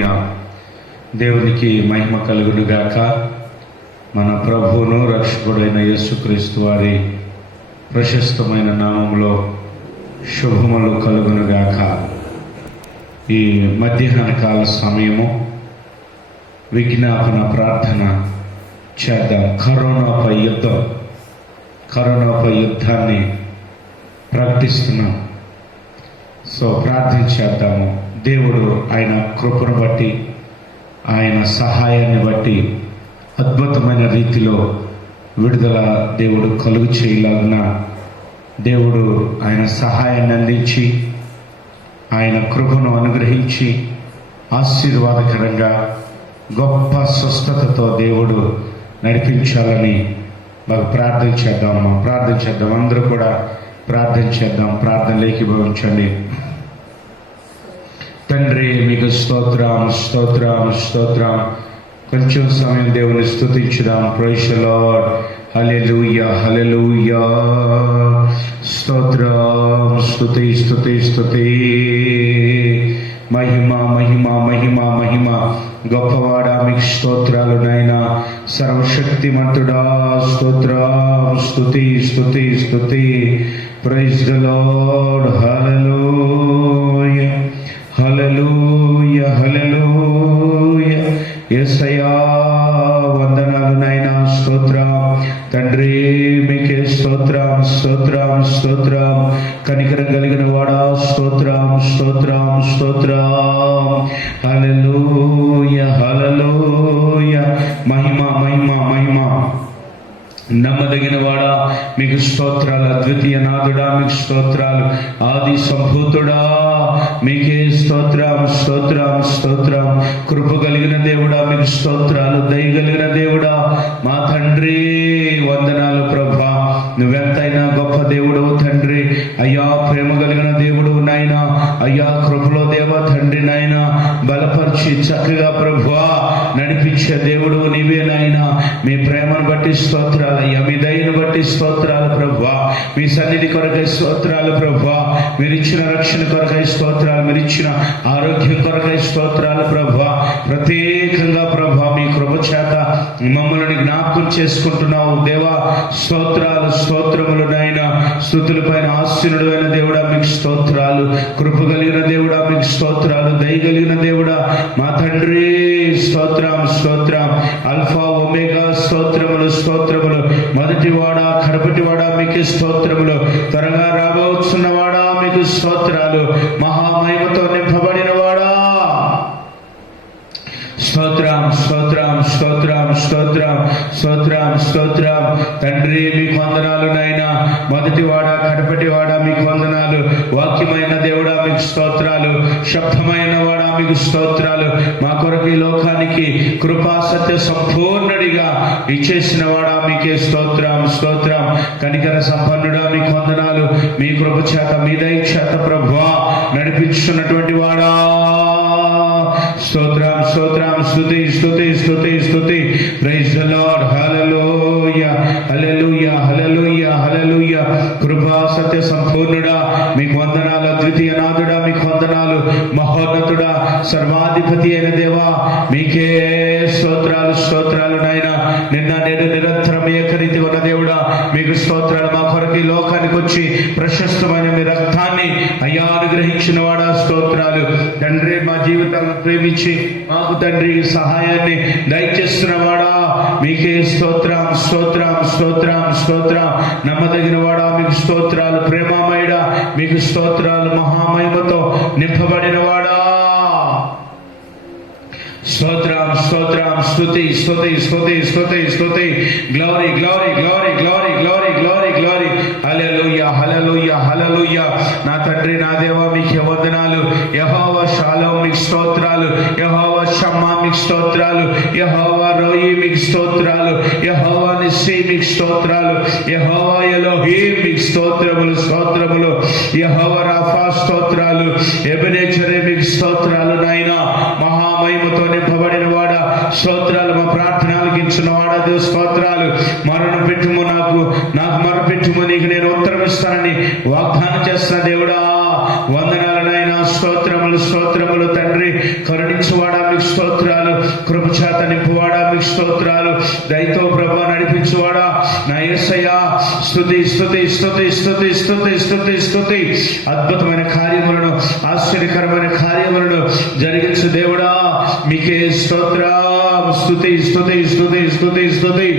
హల్లెలూయా. దేవునికి మహిమ కలుగునుగాక. మన ప్రభువును రక్షకుడైన యేసుక్రీస్తు వారి ప్రశస్తమైన నామములో శుభములు కలుగునుగాక. ఈ మధ్యాహ్న కాల సమయము విజ్ఞాపన ప్రార్థన చేద్దాం. కరోనాపై యుద్ధాన్ని ప్రకటిస్తున్నాం. ప్రార్థన చేద్దాము. దేవుడు ఆయన కృపను బట్టి, ఆయన సహాయాన్ని బట్టి అద్భుతమైన రీతిలో విడుదల దేవుడు కలుగు చేయలాగున దేవుడు ఆయన సహాయాన్ని అందించి, ఆయన కృపను అనుగ్రహించి ఆశీర్వాదకరంగా గొప్ప స్వస్థతతో దేవుడు నడిపించాలని మాకు ప్రార్థన చేద్దాం. అందరూ కూడా ప్రార్థన చేద్దాం. ప్రార్థనలు ఏకీభవించండి. తండ్రి, మీకు స్తోత్రం. కొంచెం సమయం దేవుని స్తుతించుదాం. Praise the Lord. హల్లెలూయా. స్తోత్రం. స్తుతి. మహిమ. గొప్పవాడా, మీకు స్తోత్రాలు నాయనా. సర్వశక్తిమంతుడా, స్తోత్రం. స్తుతి. Praise the Lord. హల్లెలూయా. యేసయ్యా వందనాలు నాయనా. స్తోత్రం తండ్రి, మీకే స్తోత్రం. కనికరం కలిగిన వాడా, స్తోత్రం. హల్లెలూయా. మహిమ. నమ్మదగిన వాడా, మీకు స్తోత్రాలు. అద్వితీయ నాథుడా, మీకు స్తోత్రాలు. ఆది సంభూతుడా, మీకే స్తోత్రం. కృప కలిగిన దేవుడా, మీకు స్తోత్రాలు. దయ కలిగిన దేవుడా, మా తండ్రి వందనాలు. ప్రభా, నువ్వెంతైనా గొప్ప దేవుడు తండ్రి. అయ్యా, ప్రేమ కలిగిన దేవుడు నాయనా. అయ్యా, కృపలో దేవ తండ్రి నాయనా, బలపరిచి చక్కగా ప్రభువా నడిపించే దేవుడు నీవే నాయనా. మీ ప్రేమను బట్టి స్తోత్రాలు అయ్యా, మీ దయను బట్టి స్తోత్రాలు ప్రభువా. మీ సన్నిధి కొరకై స్తోత్రాలు ప్రభువా. మీరు ఇచ్చిన రక్షణ కొరకై స్తోత్రాలు, మీరు ఇచ్చిన ఆరోగ్యం కొరకై స్తోత్రాలు ప్రభువా. ప్రత్యేకంగా ప్రభువా, మీ కృప చేత మమ్మల్ని జ్ఞాపకం చేసుకుంటున్నావు దేవా. స్తోత్రములు నాయనా. స్తుతుల పైన ఆశీనుడు అయిన దేవుడా, మీకు స్తోత్రాలు. కృప కలిగిన దేవుడా, మీకు స్తోత్రాలు. దయ కలిగిన దేవుడా, మా తండ్రి స్తోత్రం. అల్ఫా ఒమేగా స్తోత్రములు. మొదటివాడా, కడపటివాడా, మీకు స్తోత్రములు. త్వరగా రాబోతున్నవాడా, మీకు స్తోత్రాలు. మహామహిమతో నింపబడిన వాడా, స్తోత్రం. తండ్రి, మీకు వందనాలు నాయనా. మొదటివాడా, కడపటివాడా, మీకు వందనాలు. వాక్యమైన దేవుడా, మీకు స్తోత్రాలు. శబ్దమైన వాడా, మీకు స్తోత్రాలు. మా కొరకు ఈ లోకానికి కృపా సత్య సంపూర్ణుడిగా ఇచ్చేసిన వాడా, మీకే స్తోత్రం. కనికర సంపన్నుడా, మీకు వందనాలు. మీ కృప చేత, మీ దయ చేత ప్రభువా నడిపించున్నటువంటి వాడా, స్తోత్రం. స్తుతి. Praise the Lord. హల్లెలూయా. కృపా సత్య సంపూర్ణుడా, మీకు వందనాలు. అద్వితీయ నాథుడా, మీకు వందనాలు. మహోన్నతుడా, సర్వాధిపతి అయిన దేవా, మీకే స్తోత్రాలు నాయనా. నిన్న నేడు నిరంతరం ఏకరీతి ఉన్న దేవుడా, మీకు స్తోత్రాలు. మా కొరకు ఈ లోకానికి వచ్చి ప్రశస్తమైన మీ రక్తాన్ని అయ్యా అనుగ్రహించిన వాడా, స్తోత్రాలు తండ్రి. మా జీవితాలను ప్రేమించి మాకు తండ్రి సహాయాన్ని దయచేస్తున్న వాడా, మీకే స్తోత్రం. నమ్మదగిన వాడా, మీకు స్తోత్రాలు. ప్రేమమయుడా, మీకు స్తోత్రాలు. మహామహిమతో నింపబడిన వాడా, స్తోత్రం. స్తుతి. గ్లోరీ. హల్లెలూయా. నా తండ్రి, నా దేవా, మీకు వందనాలు. యెహోవా షాలోమ్, మీకు స్తోత్రాలు. యెహోవా షమ్మా, మీకు స్తోత్రాలు. యెహోవా రోయి, మీకు స్తోత్రాలు. యెహోవా నిస్సీ, మీకు స్తోత్రాలు. యెహోవా ఎలోహీం, మీకు స్తోత్రములు. యెహోవా రాఫా, స్తోత్రాలు. ఎబెనేజరే, మీకు స్తోత్రాలు నాయనా. మహామహిమతో నింపబడిన వాడా, స్తోత్రాలు. మా ప్రార్థన ఆలకించిన వాడా, దేవ స్తోత్రాలు. మరణం పెట్టుము, నాకు మరపెట్టుము, నీకు నేను ఉత్తరం ఇస్తానని వాగ్దానం చేస్తున్న దేవుడా, వందనాలు నాయనా. స్తోత్రములు స్తోత్రములు తండ్రి. కరుణించువాడా మీకు స్తోత్రాలు, కృపచేత నింపువాడా మీకు స్తోత్రాలు, దయతో ప్రభా నడిపించువాడా నా యేసయ్యా స్తుతి స్తుతి స్తుతి స్తుతి స్తుతి స్తుతి స్తుతి. అద్భుతమైన కార్యములను, ఆశ్చర్యకరమైన కార్యములను జరిగించు దేవుడా మీకే స్తోత్రం. స్తుతి స్తుతి స్తుతి స్తుతి స్తుతి.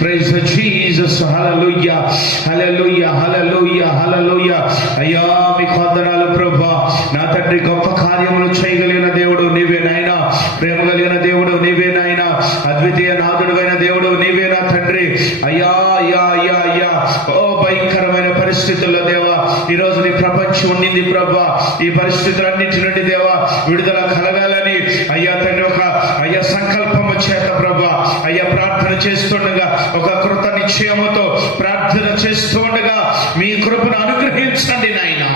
Praise Jesus. Hallelujah hallelujah hallelujah hallelujah. అయ్యా మీకు వందనాలు ప్రభా. నా తండ్రి గొప్ప కార్యములు చేయగలిగిన దేవుడు నీవే నాయనా, ప్రేమ కలిగిన దేవుడు నీవే నాయనా, అద్వితీయ నాథుడైన దేవుడు నీవే నా తండ్రి. అయ్యా అయ్యా అయ్యా అయ్యా. ఓ భయంకరమైన పరిస్థితుల్లో దేవా ఈరోజు నీ ప్రపంచం ఉండింది ప్రభా. ఈ పరిస్థితులన్నింటి నుండి దేవా విడుదల కలగాలని అయ్యా తండ్రి ఒక అయ్యా సంకల్పము చేత ప్రభా అయ్యా ప్రార్థన చేస్తుండగా, ఒక కృత నిశ్చయముతో ప్రార్థన చేస్తూ ఉండగా మీ కృపను అనుగ్రహించండి నాయనా.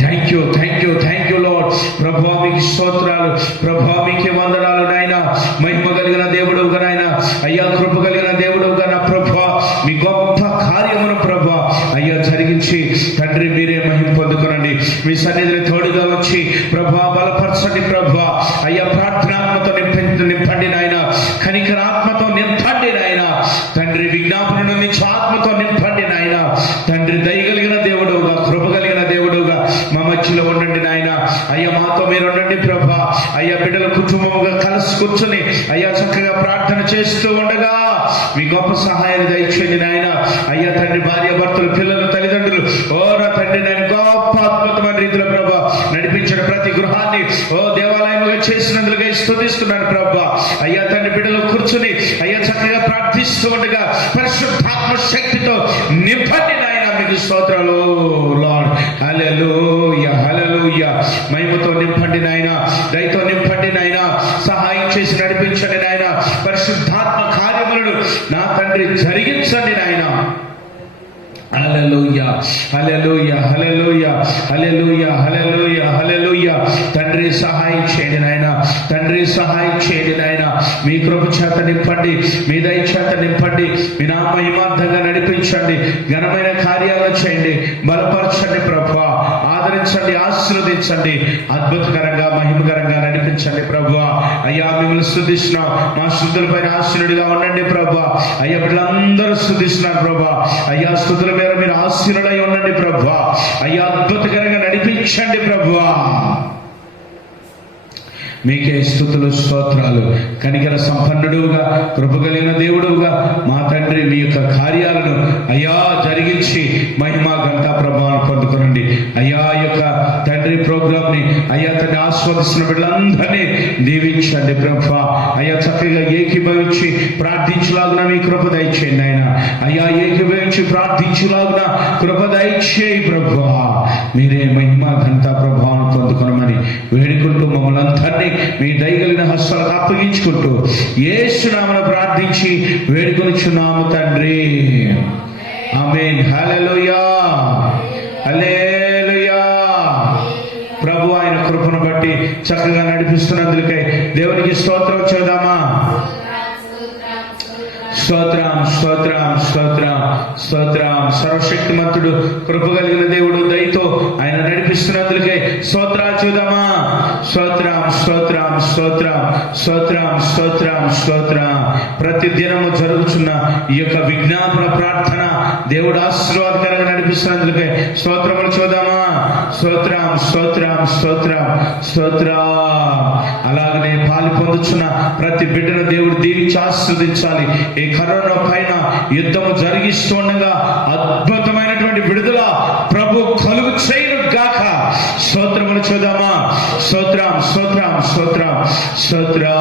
Thank you thank you thank you lord. ప్రభా మీకు స్తోత్రాలు, ప్రభా మీకే వందనాలు నాయన. మహిమ కలిగిన దేవుడుగా నాయన, అయ్యా కృప కలిగిన దేవుడుగా నా ప్రభా మీ గొప్ప కార్యమును ప్రభా అయ్యా జరిగించి తండ్రి మీరే మహిమ పొందుకోనండి. మీ సన్నిధిని తోడుగా వచ్చి ప్రభా బలపరచండి ప్రభా. అయ్యా ప్రార్థనాత్మతో నింపండి నాయన, కనికరాత్మతో నింపండి నాయన తండ్రి. విజ్ఞాపనను నుంచి ఆత్మతో నింపండి నాయన తండ్రి. దయగలిగిన దేవుడుగా, కృప కలిగిన దేవుడుగా మా మధ్యలో ఉండండి నాయన. అయ్యా మాతో మీరు ఉండండి ప్రభా. అయ్యా బిడ్డల కుటుంబముగా కలిసి కూర్చొని అయ్యా చక్కగా ప్రార్థన చేస్తూ ఉండగా మీ గొప్ప సహాయాన్ని దయచేయండి నాయన. అయ్యా తండ్రి భార్య భర్తలు, పిల్లలు, తల్లిదండ్రులు ఓ నా తండ్రి నేను గొప్ప అద్భుతమైన రీతిలో ప్రభా నడిపించిన ప్రతి గృహాన్ని ఓ దేవాలయముగా చేసినందులుగా స్తుతిస్తున్నాను ప్రభా. అయ్యా తండ్రి బిడ్డలు కూర్చుని అయ్యా చక్కగా ప్రార్థిస్తూ ఉండగా పరిశుద్ధాత్మ శక్తితో నింపండి నాయన. మీకు స్తోత్రాలు లార్డ్. హల్లెలూయా హల్లెలూయా. మహిమతో నింపండి నాయన, దయతో నింపండి నాయన, సహాయం చేసి నడిపించండి నాయన. పరిశుద్ధాత్మ కార్యములను నా తండ్రి జరిగించండి నాయన. హల్లెలూయా hallelujah hallelujah hallelujah hallelujah hallelujah. తండ్రి సహాయం చేయండి నాయన, తండ్రి సహాయం చేయండి నాయన. మీ కృప చేత నింపండి, మీ దయ చేత నింపండి, మీ నామ మహిమార్థంగా నడిపించండి, ఘనమైన కార్యాలు చేయండి, బలపరచండి ప్రభా. ఆదరించండి, ఆశీర్వదించండి, అద్భుతకరంగా మహిమకరంగా నడిపించండి ప్రభా. అయ్యా మిమ్మల్ని స్తుతిస్తున్నాం, మా స్తుతుల పైన ఆశీనుడిగా ఉండండి ప్రభా. అయ్యా బిడ్డలందరూ స్తుతిస్తున్నారు ప్రభా. అయ్యా స్తుతుల మీద మీరు ఆశీనుడై ఉండండి ప్రభా. అయ్యా అద్భుతకరంగా నడిపించండి ప్రభా. మీకే స్తుతులు స్తోత్రాలు. కనికర సంపన్నుడుగా, కృప కలిగిన దేవుడుగా మా తండ్రి మీ యొక్క కార్యాలను అయ్యా జరిగించి మహిమ ఘనత ప్రభావం పొందుకోనండి. అయ్యా యొక్క తండ్రి ప్రోగ్రామ్ ని అయ్యా తండ్రి ఆస్వాదిస్తున్న బిడ్డలందరినీ దీవించండి ప్రభా. అయ్యా చక్కగా ఏకీభవించి ప్రార్థించులాగున మీ కృప దయచేయండి ఆయన. అయ్యా ఏకీభవించి ప్రార్థించులాగున కృప దయచేయి ప్రభా. మీరే మహిమ ఘనత ప్రభావం పొందుకోనమని వేడుకుంటూ మమ్మల్ని అందరినీ మీ దయగలిగిన హస్తాలకు అప్పగించుకుంటూ యేసు నామమున ప్రార్థించి వేడుకొనిచున్నాము తండ్రి. ఆమేన్. హల్లెలూయా హల్లెలూయా. ప్రభు ఆయన కృపను బట్టి చక్కగా నడిపిస్తున్నందుకై దేవునికి స్తోత్రం చేద్దామా. స్తోత్రం స్తోత్రం స్తోత్రం స్తోత్రం. సర్వశక్తిమంతుడు, కృప కలిగిన దేవుడు, దయతో ఆయన నడిపిస్తున్నందుకే స్తోత్రాలు చూద్దామా. స్తోత్రం స్తోత్రం స్తోత్రం స్తోత్రం స్తోత్రం స్తోత్రం. ప్రతి దినము జరుగుతున్న ఈ యొక్క విజ్ఞాపన ప్రార్థన దేవుడు ఆశీర్వాదకరంగా నడిపిస్తున్నందుకే స్తోత్రములు చూద్దామా. స్తోత్రం స్తోత్రం స్తోత్రం స్తోత్రం. అలాగనే పాలు పొందుచున్న ప్రతి బిడ్డను దేవుడు దీవించి ఆశీర్వదించాలి. ఈ కరోనా పైన యుద్ధము జరిగిస్తుండగా అద్భుతమైనటువంటి విడుదల ప్రభు కలుగు చేయను గాక. స్తోత్రములు చూద్దామా. స్తోత్రం స్తోత్రం స్తోత్రం స్తోత్రం.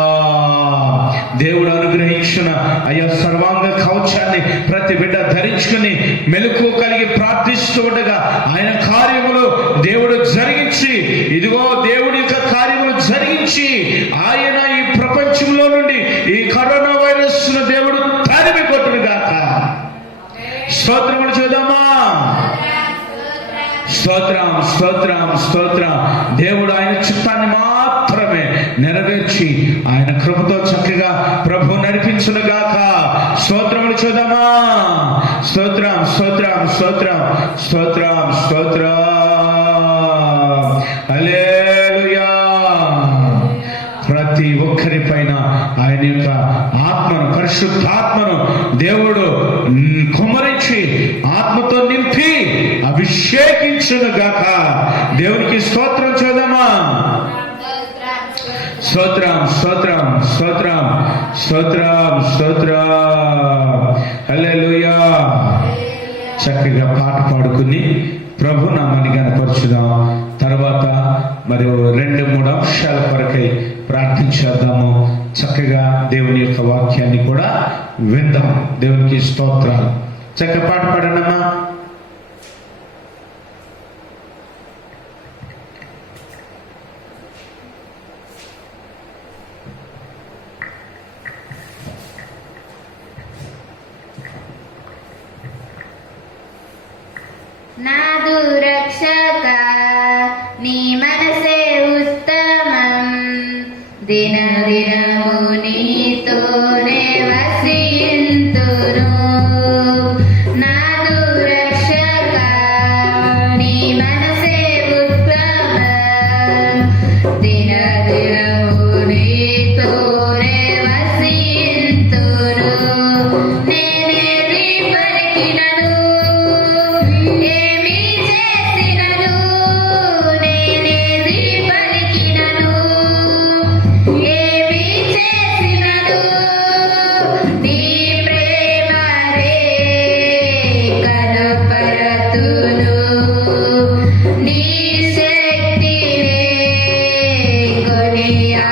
దేవుడు అనుగ్రహించిన అయ్యా సర్వాంగ కవచాన్ని ప్రతి బిడ్డ ధరించుకుని మెలకువ కలిగి ప్రార్థిస్తూ ఉండగా ఆయన కార్యములు దేవుడు జరిగించి, ఇదిగో దేవుడి యొక్క కార్యములు జరిగించి ఆయన ఈ ప్రపంచంలో నుండి ఈ కరోనా వైరస్ ను దేవుడు తరిమి కొట్టును గాక. స్తోత్రములు చూద్దామా. స్తోత్రం స్తోత్రం స్తోత్రం. దేవుడు ఆయన చిత్తాన్ని మాత్రమే నెరవేర్చి ఆయన కృపతో చక్కగా ప్రభు నడిపించును గాక. స్తోత్రములు చూద్దామా. స్తోత్రం స్తోత్రం స్తోత్రం స్తోత్రం స్తోత్రం. ప్రతి ఒక్కరి పైన ఆయన యొక్క ఆత్మను, పరిశుద్ధాత్మను దేవుడు కుమ్మరించి ఆత్మతో నింపి అభిషేకించును గాక. దేవునికి స్తోత్రం చేద్దామా? స్తోత్రం స్తోత్రం స్తోత్రం స్తోత్రం స్తోత్రం. హల్లెలూయా. చక్కగా పాట పాడుకుని ప్రభు నామాన్ని గణపరచుదాం. తర్వాత మరి 2-3 అంశాల కొరకై ప్రార్థించేద్దాము. చక్కగా దేవుని యొక్క వాక్యాన్ని కూడా విందాం. దేవునికి స్తోత్రాలు. చక్కగా పాట పాడనమ్మా. నాదు రక్షక నీ మనసే ఉత్తమం, దిన దినము నీతోనే వసింతును. నాదు రక్షక నీ మనసే ఉత్తమం, దిన దినము నీతోనే వసింతును. నేనేది పలికినను నీ శక్తినే కొనియాడెదను.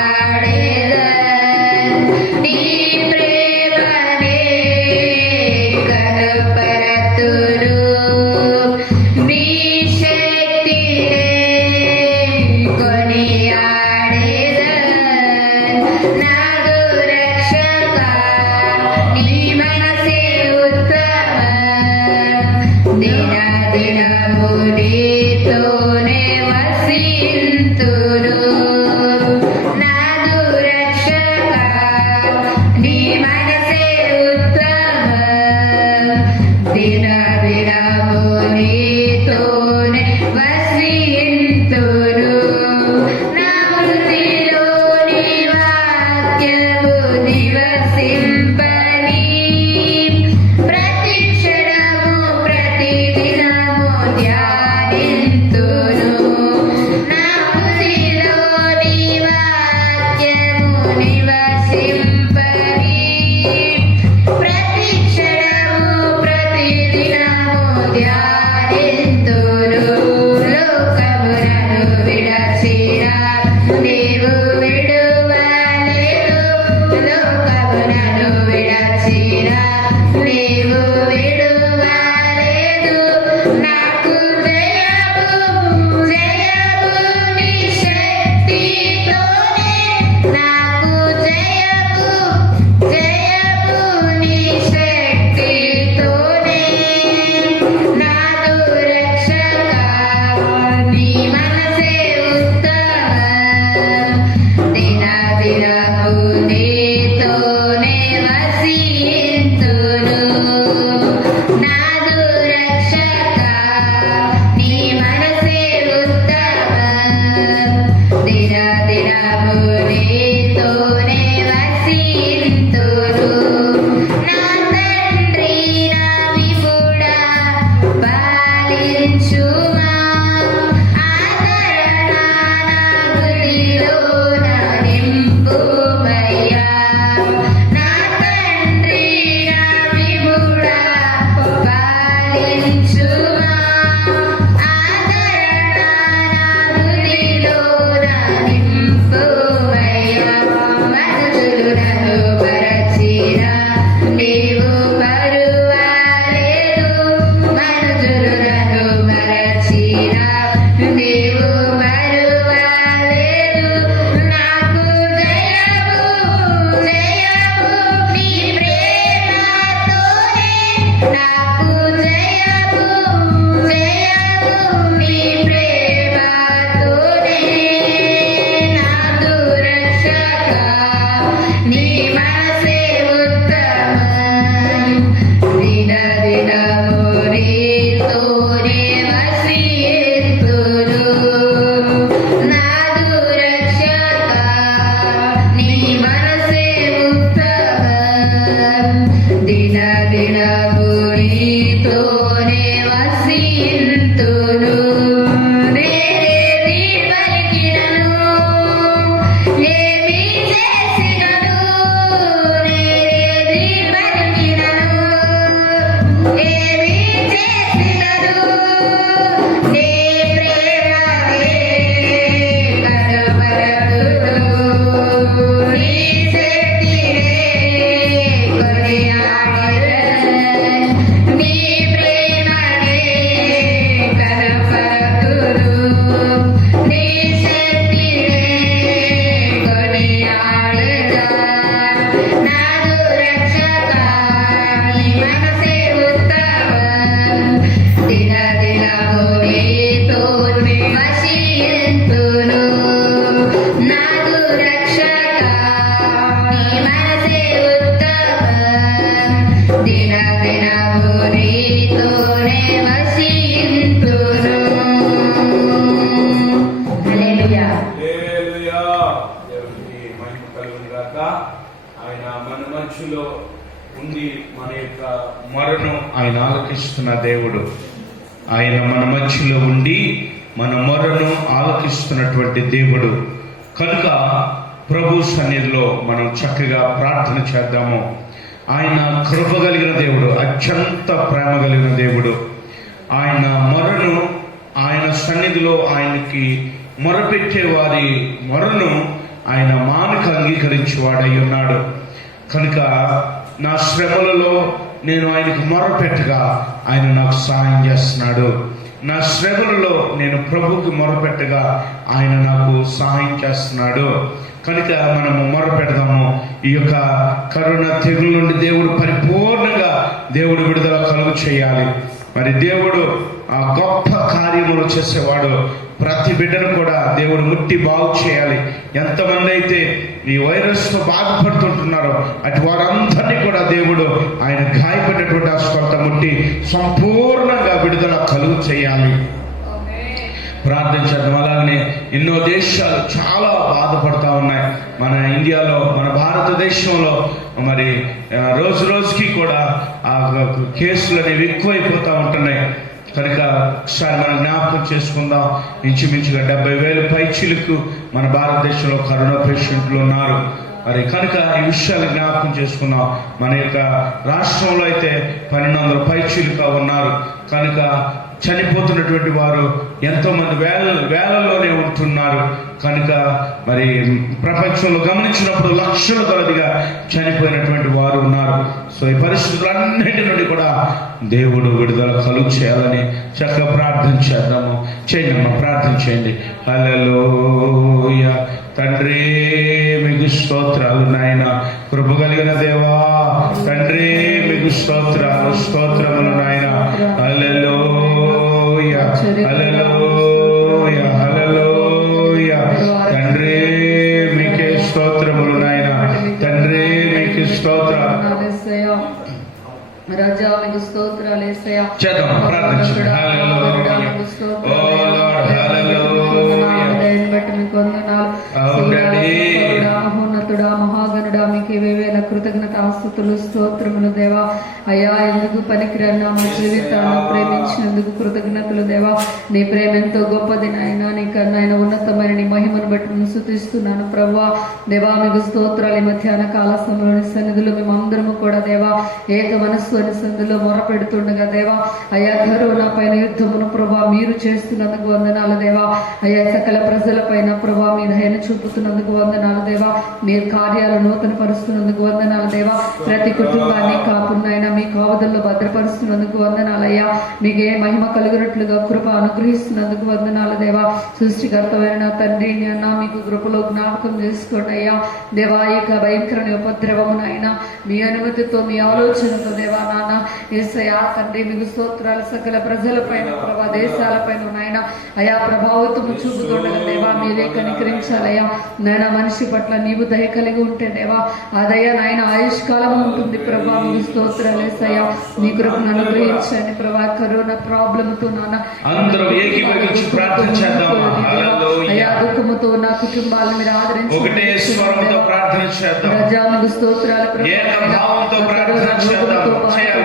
మధ్యలో ఉండి మన యొక్క మొరను ఆయన ఆలకిస్తున్న దేవుడు. ఆయన మన మధ్యలో ఉండి మన మొరను ఆలకిస్తున్నటువంటి దేవుడు కనుక ప్రభు సన్నిధిలో మనం చక్కగా ప్రార్థన చేద్దాము. ఆయన కృప కలిగిన దేవుడు, అత్యంత ప్రేమ కలిగిన దేవుడు. ఆయన మొరను ఆయన సన్నిధిలో ఆయనకి మొరపెట్టే వారి మొరను ఆయన మానక అంగీకరించేవాడై ఉన్నాడు. కనుక నా శ్రమలలో నేను ఆయనకు మొరపెట్టగా ఆయన నాకు సహాయం చేస్తున్నాడు. నా శ్రమలలో నేను ప్రభుకి మొరపెట్టగా ఆయన నాకు సహాయం చేస్తున్నాడు. కనుక మనము మొరపెడదాము. ఈ యొక్క కరోనా తెగుల నుండి దేవుడు పరిపూర్ణంగా దేవుడు విడుదల కలుగు చేయాలి. మరి దేవుడు ఆ గొప్ప కార్యములు చేసేవాడు. ప్రతి బిడ్డను కూడా దేవుడు ముట్టి బాగు చేయాలి. ఎంతమంది అయితే ఈ వైరస్ తో బాధపడుతుంటున్నారో అటు వారందరినీ కూడా దేవుడు ఆయన గాయపడినటువంటి హాస్పిటల్ ముట్టి సంపూర్ణంగా విడుదల కలుగు చేయాలి. ప్రార్థించడం. అలాగనే ఎన్నో దేశాలు చాలా బాధపడతా ఉన్నాయి. మన ఇండియాలో, మన భారతదేశంలో మరి రోజు రోజుకి కూడా ఆ కేసులు అనేవి ఎక్కువైపోతూ ఉంటున్నాయి. కనుక ఒకసారి మనం జ్ఞాపకం చేసుకుందాం. ఇంచుమించుగా 70,000 పైచిలకు మన భారతదేశంలో కరోనా పేషెంట్లు ఉన్నారు. మరి కనుక ఈ విషయాలు జ్ఞాపకం చేసుకుందాం. మన యొక్క రాష్ట్రంలో అయితే 1200 పైచిలుగా ఉన్నారు. కనుక చనిపోతున్నటువంటి వారు ఎంతో మంది వేలల్లోనే ఉంటున్నారు. కనుక మరి ప్రపంచంలో గమనించినప్పుడు లక్షల కొలదిగా చనిపోయినటువంటి వారు ఉన్నారు. సో ఈ పరిస్థితులన్నిటి నుండి కూడా దేవుడు విడుదల కలుగు చేయాలని చక్కగా ప్రార్థన చేద్దాము. చేయండి, ప్రార్థన చేయండి. హల్లెలూయా. తండ్రి మీకు స్తోత్రాలు నాయన, కృప కలిగిన దేవా. తండ్రి మీకు స్తోత్రములు నాయన. హల్లెలూయా, హల్లెలూయా, హల్లెలూయా. తండ్రి మీకే స్తోత్రములు నాయన. తండ్రి మీకు స్తోత్రాలు. రాజా మీకు స్తోత్రాలు యేసయ్యా. చేద్దాం, ప్రార్థించండి. హల్లెలూయా. ఓ లార్డ్, హల్లెలూయా. బట్టి మీకు వందనాలు. మహోన్నతుడా, మహాగణుడా, మీకు 20,000 కృతజ్ఞత ఆస్తుతులు స్తోత్రములు దేవా. అయ్యా, ఎందుకు పనికిరన్నా మా జీవితాలను ప్రేమించినందుకు కృతజ్ఞతలు దేవా. నీ ప్రేమ ఎంతో గొప్పది నాయన. నీకన్నా ఉన్నతమైన నీ మహిమను బట్టి మేము స్తుతిస్తున్నాను ప్రభువా. దేవా మీకు స్తోత్రాలు. ఈ మధ్యాహ్న కాల సమయంలోని సన్నిధిలో మేమందరము కూడా దేవా ఏక మనస్సు అని సన్నిధిలో మొరపెడుతుండగా దేవా, అయ్యా కరోనా పైన యుద్ధమును ప్రభా మీరు చేస్తున్నందుకు వందనాలు దేవా. అయ్యా సకల ప్రజల పైన ప్రభా మీ దయను చూపుతున్నందుకు వందనాలు దేవా. మీరు కార్యాలు నూతన పరుస్తున్నందుకు వందనాలు దేవా. ప్రతి కుటుంబాన్ని కాపునైనా మీ కావదల్లో భద్రపరుస్తున్నందుకు వందనాలయ్యా. మీకే మహిమ కలుగునట్లుగా కృప అనుగ్రహిస్తున్నందుకు వందనాలు దేవా. సృష్టికర్తమైన తండ్రి అన్న మీకు కృపలో జ్ఞాపకం చేసుకోండి అయ్యా దేవా. ఇక భయంకరమైన ఉపద్రవమునైనా మీ అనుమతితో, మీ ఆలోచనతో దేవా నాన్న యేసయ్యా తండ్రి మీకు స్తోత్రాలు. సకల ప్రజల పైన ప్రభా, దేశాల పైన నాయన అయా ప్రభావితము చూపుతుండగా దేవా మీరే కనికరించాలయ్యా నాయన. మనిషి పట్ల నీవు దయ కలిగి ఉంటే దేవా ఆ దయ నాయన ఆయుష్కాలం ఉంటుంది ప్రభా. మీకు స్తోత్రాలు యేసయ్యా. మీ కృపను అనుగ్రహించండి ప్రభా. కరోనా ప్రాబ్లంతో నాన్న అందరం ఏకీభవించి ప్రార్థన చేద్దాం. అయా దుఃఖముతో నా కుటుంబాలను మీరు ఆదరించండి. ఒకటే స్వరంతో ప్రార్థన చేద్దాం. రాజా మీకు స్తోత్రాలు ఏకభావంతో ప్రార్థన చేద్దాం.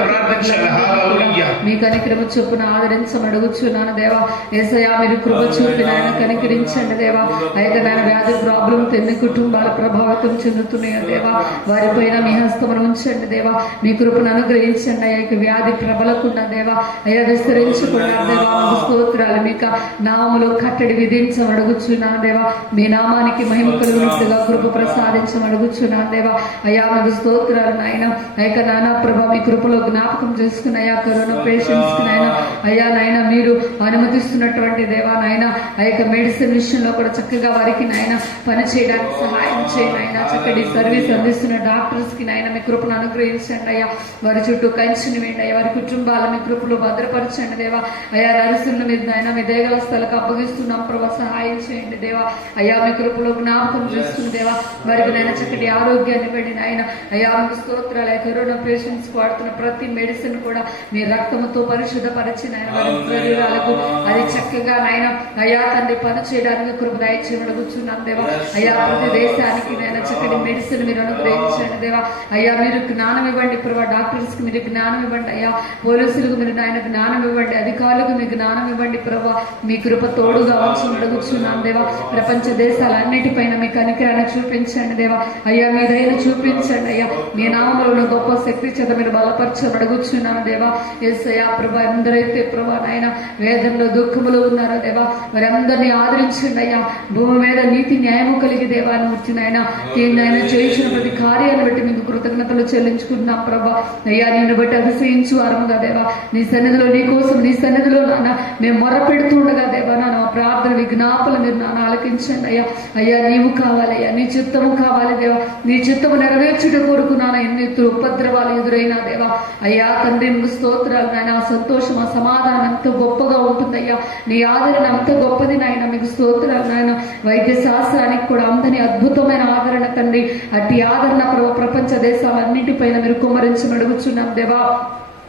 ప్రార్థించండి. హల్లెలూయా. మీ కనికరము చొప్పున ఆదరించమని అడుగుచున్నాను దేవా. యేసయ్యా మీరు కృప చూపి నాయన కనికరించండి దేవా. అయితే నాయన వ్యాధి ప్రాబ్లంతో ఎన్ని కుటుంబాలు ప్రభావితం చెందుతున్నాయో దేవా, వారిపైన మీ హస్తమును ఉంచండి దేవా. మీ కృపను అనుగ్రహించండి అయ్యా. వ్యాధి ప్రబలకుండా దేవా అయ్యా విస్తరించకుండా దేవా మీకు స్తోత్రాలు. మీకు నామములో కట్టడి విధించమని అడుగుచున్నాను దేవా. మీ నామానికి మహిమ కలుగునట్లుగా కృప ప్రసాదించమని అడుగుచున్నాను దేవా. అయ్యా మీకు స్తోత్రాలు నాయన. అయ్యా నానా ప్రభా మీ కృపలో జ్ఞాపకం చేసుకున్న అయ్యా కరోనా పేషెంట్స్ కి నాయన అయ్యా నాయన మీరు అనుమతిస్తున్నటువంటి దేవా నాయన ఆ యొక్క మెడిసిన్ విషయంలో కూడా చక్కగా వారికి నాయన పని చేయడానికి సహాయం చేయండి ఆయన. చక్కటి సర్వీస్ అందిస్తున్న డాక్టర్స్ కి నాయన మీ కృపను అనుగ్రహించండి అయ్యా. వారి చుట్టూ కంచెని వేయండి అయ్యా. వారి కుటుంబాల మీ కృపలో భద్రపరచండి దేవా. అయ్యా నర్సులను మీద నాయన మీ దయగల స్థలకు అప్పగిస్తున్నాం ప్రభా. సహాయం చేయండి దేవా. అయ్యా మీ కృపలో జ్ఞాపకం చేసుకుని దేవా వారికి నాయన చక్కటి ఆరోగ్యాన్ని పెట్టి నాయన అయ్యా మీకు స్తోత్రాలు. కరోనా పేషెంట్స్ వాడుతున్న ప్రతి మెడిసిన్ కూడా మీ రక్తముతో పరిశుద్ధపరిచిన వారి శరీరాలకు అది చక్కగా నాయన అయ్యా తండ్రి పని చేయడానికి కృప దయచేయమని అడుగుతున్నాం దేవా. అయ్యా ప్రతి దేశానికి నేను చక్కటి మెడిసిన్ మీరు అనుగ్రహించండి దేవా. అయ్యా మీరు జ్ఞానం ఇవ్వండి ప్రభా, డాక్టర్స్ కి మీరు జ్ఞానం ఇవ్వండి అయ్యా, పోలీసులకు మీరు నాయన జ్ఞానం ఇవ్వండి, అధికారులకు మీ జ్ఞానం ఇవ్వండి ప్రభా. మీ కృప తోడుగా వచ్చి అడుగుచున్నాం దేవా. ప్రపంచ దేశాలన్నిటిపైన మీ కనికరాన్ని చూపించండి దేవా. అయ్యా మీ దయను చూపించండి అయ్యా. మీ నామములో ఉన్న గొప్ప శక్తి చేత మీరు బలపరచని అడుగుచున్నాం దేవా. యేసయ్యా ప్రభా, ఎందరైతే ప్రభా నాయన వేదనలో దుఃఖములో ఉన్నారో దేవా, వారందరినీ ఆదరించండి అయ్యా. భూమి మీద నీతి న్యాయము కలిగి దేవాన్ని వచ్చిన ఆయన ఆయన చేయించిన ప్రతి కార్యాన్ని బట్టి మీకు కృతజ్ఞతలు చెల్లించుకుంటున్నాం ప్రభా. అయ్యా నిన్ను బట్టి అతిశయించు వారముగా దేవా, నీ సన్నిధిలో నీ కోసం నీ సన్నిధిలో నాన్న మేము మొర్ర పెడుతుండగా దేవా నాన్న ప్రార్థన విజ్ఞాపనలు మీరు నాన్న ఆలకించండి అయ్యా. అయ్యా నీవు కావాలయ్యా, నీ చిత్తము కావాలి దేవా. నీ చిత్తము నెరవేర్చుట కొరకు నాన్న ఎన్ని ఉపద్రవాలు ఎదురైనా దేవా. అయ్యా తండ్రి మీకు స్తోత్రాలు నాయన. సంతోషం ఆ సమాధానం అంత గొప్పగా ఉంటుందయ్యా. నీ ఆదరణ అంత గొప్పది నాయన. మీకు స్తోత్రాలు నాయన. వైద్య శాస్త్రానికి కూడా అంతని అద్భుతమైన ఆదరణ తండ్రి. అట్టి ఆదరణ ప్రపంచ దేశాలన్నింటిపైన మీరు కుమ్మరించని అడుగుచున్నాం దేవా.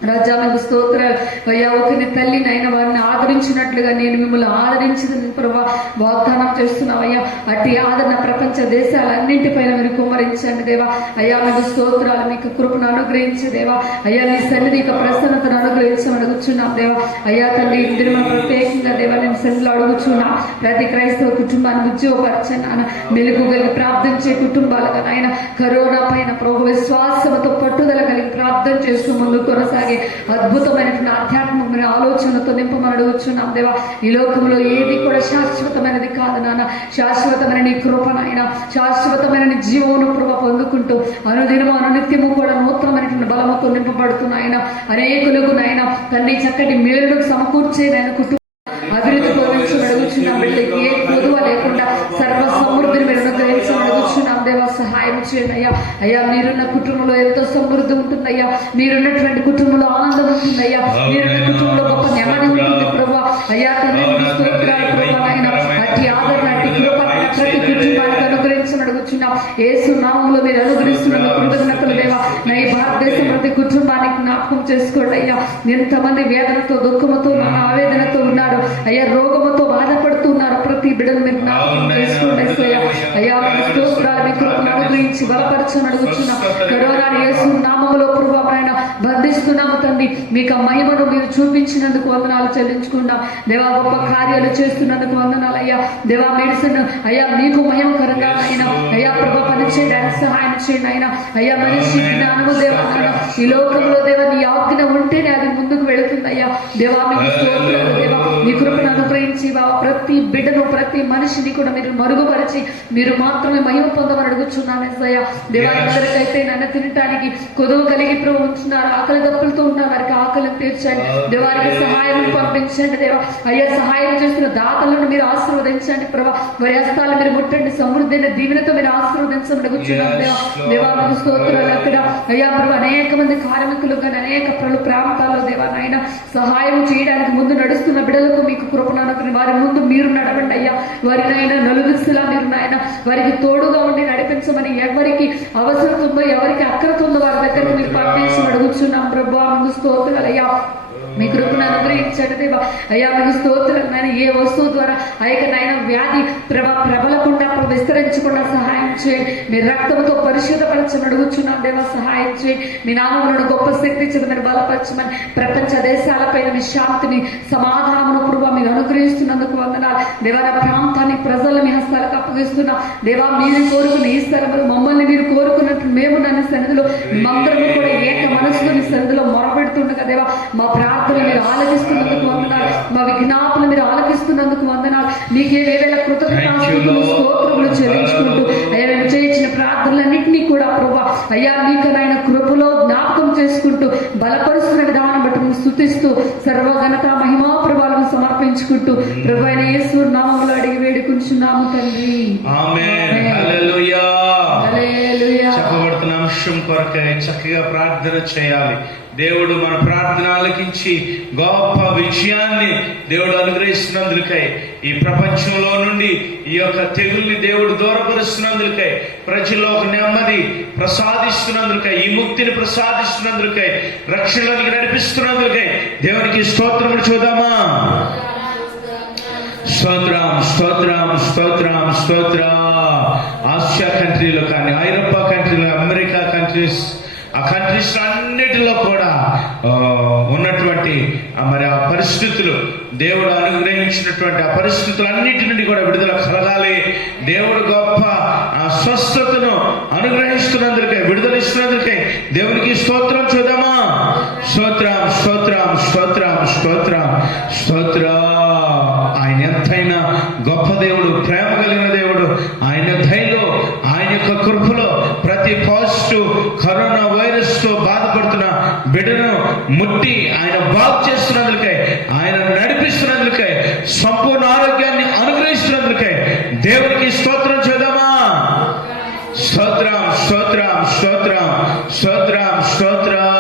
రాజా మీకు స్తోత్రాలు అయ్యా. ఒకరి తల్లినైనా వారిని ఆదరించినట్లుగా నేను మిమ్మల్ని ఆదరించింది ప్రభా వాగ్దానం చేస్తున్నావయ్యా. అట్టి ఆదరణ ప్రపంచ దేశాలన్నింటిపైన మీరు కుమ్మరించండి దేవా. అయ్యా మీకు స్తోత్రాలు, మీకు కృపను అనుగ్రహించి దేవా. అయ్యా నీ సన్నిధి ప్రసన్నతను అనుగ్రహించమని అడుగుచున్నాం దేవా. అయ్యా తండ్రి ఇందులో మనం ప్రత్యేకంగా దేవా నేను సన్నిధిలో అడుగుచున్నా. ప్రతి క్రైస్తవ కుటుంబాన్ని ఉద్యోగపరచండి నాన్న. మెలుగు కలిగి ప్రార్థించే కుటుంబాలుగా నాయన కరోనా పైన ప్రభు విశ్వాసంతో పట్టుదల కలిగి ప్రార్థన చేస్తూ ముందు కొనసాగి అద్భుతమైనటువంటి ఆధ్యాత్మికమైన ఆలోచనలతో నింపమని అడుగుచున్నాం దేవా. ఈ లోకంలో ఏది కూడా శాశ్వతమైనది కాదు నాన్న. శాశ్వతమైన నీ కృపనైనా, శాశ్వతమైన నీ జీవమును కృప పొందుకుంటూ అనుదినము అనునిత్యము కూడా నూతనమైనటువంటి బలముతో నింపబడుతున్నాయన అనేకులకు నాయన తండ్రి చక్కటి మేలులకు సమకూర్చే నాయన కుటుంబం అభివృద్ధి పొందించమని అడుగుచున్నాం. బిడ్డకి ఏ కొదువ లేకుండా సర్వ సమృద్ధిని మీరు అనుగ్రహించమని అడుగుచున్నాం దేవా. సహాయం చేయండి అయ్యా. అయ్యా మీరున్న కుటుంబంలో ఎంతో సమృద్ధి ఉంటుందయ్యా. మీరున్నటువంటి కుటుంబంలో ఆనందం ఉంటుందయ్యా. మీరున్న కుటుంబంలో గొప్ప నెమ్మది ఉంటుంది ప్రభా. అయ్యా తండ్రి స్తోత్రాలు ప్రభా నాయన. అట్టి ఆదరణ అట్టి కృప ప్రతి కుటుంబానికి అనుగ్రహించమని అడుగుచున్నాం. యేసు నామములో మీరు అనుగ్రహిస్తున్న కృతజ్ఞతలు దేవా. నా ఈ భారతదేశం ప్రతి కుటుంబానికి జ్ఞాపకం చేసుకోండి అయ్యా. ఎంతమంది వేదనతో దుఃఖముతో ఆవేదనతో ఉన్నారు అయ్యా, రోగముతో బాధపడుతున్నారు. ప్రతి బిడ్డను మీరు జ్ఞాపకం చేసుకోండి అయ్యా. అయ్యా మీ స్తోత్రాలు మీ కృపను అనుగ్రహించి బలపరచని అడుగుచున్నాం. కరోనాను యేసు నామములో ప్రభా నాయన బంధిస్తున్నాము తండ్రి. మీకు ఆ మహిమను మీరు చూపించినందుకు వందనాలు చెల్లించుకున్నాం దేవా. గొప్ప కార్యాలు చేస్తున్నందుకు వందనాలు అయ్యా. దేవా మెడిసిన్ అయ్యా మీకు మహిమకరంగా అయినా అయ్యా ప్రభా పని చేయడానికి సహాయం చేయండి అయినా అయ్యా. మనిషి జ్ఞానము దేవా ఈ లోకంలో దేవా నీ ఆజ్ఞ ఉంటేనే అది ముందుకు వెళుతుంది అయ్యా. దేవా మీకు స్తోత్రాలు దేవా. మీ కృపను అనుగ్రహించి బాబా ప్రతి బిడ్డను ప్రతి మనిషిని కూడా మీరు మరుగుపరిచి మీరు మాత్రమే మహిమ పొందమని అడుగుచున్నాను అయ్యా. దేవా ఎందరికైతే నన్ను తినటానికి కొదువు కలిగి ప్రభు ఉంటున్నారు, ఆకలి దప్పులతో ఉన్నారు, వారికి ఆకలిని తీర్చండి దేవారికి సహాయం పంపించండి దేవా. అయ్యా సహాయం చేస్తున్న దాతలను మీరు ఆశీర్వదించండి ప్రభా. వారి హస్తాలు మీరు ముట్టండి, సమృద్ధి దీవెనతో మీరు ఆశీర్వదించమని అడుగుచున్నాను దేవా. దేవా మీకు స్తోత్రాలు. అక్కడ అయ్యా ప్రభు అనేక మంది కార్మికులు కానీ అనేక ప్రాంతాల్లో దేవా నాయన సహాయం చేయడానికి ముందు నడుస్తున్న బిడ్డలకు మీకు కృపను అనుగ్రహించి వారి ముందు మీరు నడవండి అయ్యా. వారినైనా నలుగురిలా మీరు నాయన వారికి తోడుగా ఉండి నడిపించమని ఎవరికి అవసరం ఉందో ఎవరికి అక్కరత ఉందో వారి దగ్గరకు మీరు పంపించమని అడుగుచున్నాం ప్రభా. మీకు స్తోత్రాలు అయ్యా. మీ కృపను అనుగ్రహించండి దేవా. అయ్యా మీకు స్తోత్రం నాయన. ఏ వస్తువు ద్వారా నాయన వ్యాధి ప్రబలకుండా విస్తరించకుండా సహాయం చేయండి. మీ రక్తంతో పరిశుద్ధపరచని అడుగుచున్నాం దేవా. సహాయం చేయండి. మీ నామములను గొప్ప శక్తి చేత మీరు బలపరచమని ప్రపంచ దేశాలపైన మీ శాంతిని సమాధానమును ప్రభా మీరు అనుగ్రహిస్తున్నందుకు వందనాలు దేవా. నా ప్రాంతానికి ప్రజలు మీ హస్తాలకు అప్పగిస్తున్నాం దేవా. మీరు కోరుకున్న ఈ స్థలములు మమ్మల్ని మీరు కోరుకున్నట్టు మేము నన్ను సన్నిధిలో మందరము కూడా ఏక మనసుతో మీ సన్నిధిలో మొరపెడుతుండగా దేవా మా ప్రార్థన మీరు ఆలకిస్తున్నందుకు వందనాలు. మా విజ్ఞాపన మీరు ఆలకిస్తున్నందుకు వందనాలు. మీకే వేవేల కృతజ్ఞతాస్తుతులు స్తోత్రములు చెల్లించుకుంటూ అయ్యా మేము చేయించిన ప్రార్థనలన్నింటినీ కూడా ప్రభా అయ్యా మీకు నాయన కృపలో జ్ఞాపకం చేసుకుంటూ బలపరుస్తున్న విధానం బట్టి మేము స్తుతిస్తూ సర్వఘనత మహిమా ప్రభావాలను సమర్పించుకుంటూ ప్రభు అయిన యేసు నామములో అడిగి వేడుకుంటున్నాము తండ్రి. ఆమేన్. హల్లెలూయా. హల్లెలూయా. చెప్పబడుతున్న అంశం కొరకై చక్కగా ప్రార్థన చేయాలి. దేవుడు మన ప్రార్థన ఆలకించి గొప్ప విజయాన్ని దేవుడు అనుగ్రహిస్తున్నందుకై, ఈ ప్రపంచంలో నుండి ఈ యొక్క తెగుల్ని దేవుడు దూరపరుస్తున్నందుకై, ప్రజల్లో ఒక నెమ్మది ప్రసాదిస్తున్నందుకై, ఈ ముక్తిని ప్రసాదిస్తున్నందుకై, రక్షణలోనికి నడిపిస్తున్నందుకై దేవునికి స్తోత్రములు చూద్దామా. స్తోత్రం స్తోత్రం స్తోత్రం స్తోత్ర. ఆసియా కంట్రీలో కానీ, ఐరోపా కంట్రీలో, అమెరికా కంట్రీస్, ఆ కంట్రీస్ అన్నిటిలో కూడా ఉన్నటువంటి మరి ఆ పరిస్థితులు, దేవుడు అనుగ్రహించినటువంటి ఆ పరిస్థితులన్నిటి నుండి కూడా విడుదల కలగాలి. దేవుడు గొప్ప స్వస్థతను అనుగ్రహిస్తున్నందుకే, విడుదల ఇస్తున్నందుకే దేవునికి స్తోత్రం చూద్దామా? స్తోత్రం స్తోత్రం స్తోత్రం స్తోత్రం స్తోత్ర. ఆయన ఎంతైనా గొప్ప దేవుడు, ప్రేమ కలిగిన దేవుడు. ఆయన దయలో, ఆయన యొక్క కృపలో ప్రతి పాజిటివ్ కరోనా వైరస్ తో బాధపడుతున్న బిడ్డను ముట్టి ఆయన బాగు చేస్తున్నందుకే, ఆయన నడిపిస్తున్నందుకే, సంపూర్ణ ఆరోగ్యాన్ని అనుగ్రహిస్తున్నందుకే దేవునికి స్తోత్రం చేద్దామా? స్తోత్రం స్తోత్రం స్తోత్రం స్తోత్రం స్తోత్రం.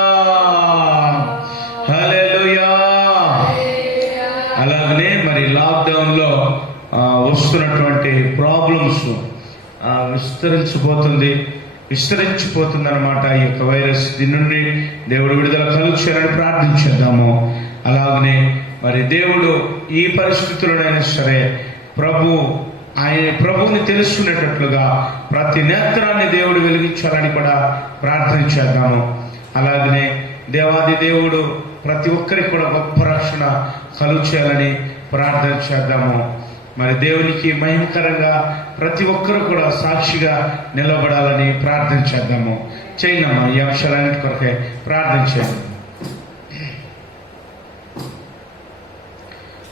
హల్లెలూయా. అలాగనే మరి లాక్డౌన్ లో వస్తున్నటువంటి ప్రాబ్లమ్స్ విస్తరించిపోతుంది అన్నమాట ఈ యొక్క వైరస్. దీని నుండి దేవుడు విడుదల కలుగుచేయాలని ప్రార్థించేద్దాము. అలాగనే మరి దేవుడు ఈ పరిస్థితుల్లోనైనా సరే ప్రభువుని తెలుసుకునేటట్లుగా ప్రతి నేత్రాన్ని దేవుడు వెలిగించాలని కూడా ప్రార్థించేద్దాము. అలాగనే దేవాది దేవుడు ప్రతి ఒక్కరికి కూడా గొప్ప రక్షణ కలుగుచేయాలని ప్రార్థన చేద్దాము. మరి దేవునికి మహిమకరంగా ప్రతి ఒక్కరు కూడా సాక్షిగా నిలబడాలని ప్రార్థన చేద్దాము. చేయనమ్మా, ఈ అంశాలన్నిటి కొరకే ప్రార్థించండి.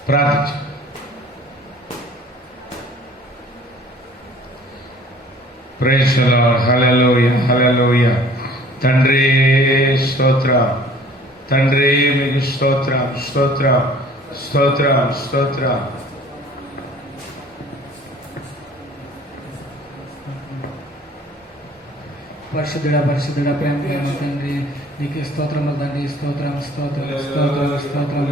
ప్రార్థించండి. Praise the Lord. Hallelujah hallelujah. తండ్రి స్తోత్రం, తండ్రి మీకు స్తోత్రం స్తోత్రం స్తోత్రం స్తోత్రం. పరిశుద్ధుడ ప్రేమ తండ్రి, నీకు స్తోత్రములు తండ్రి. స్తోత్రం స్తోత్రం స్తోత్రం స్తోత్రం.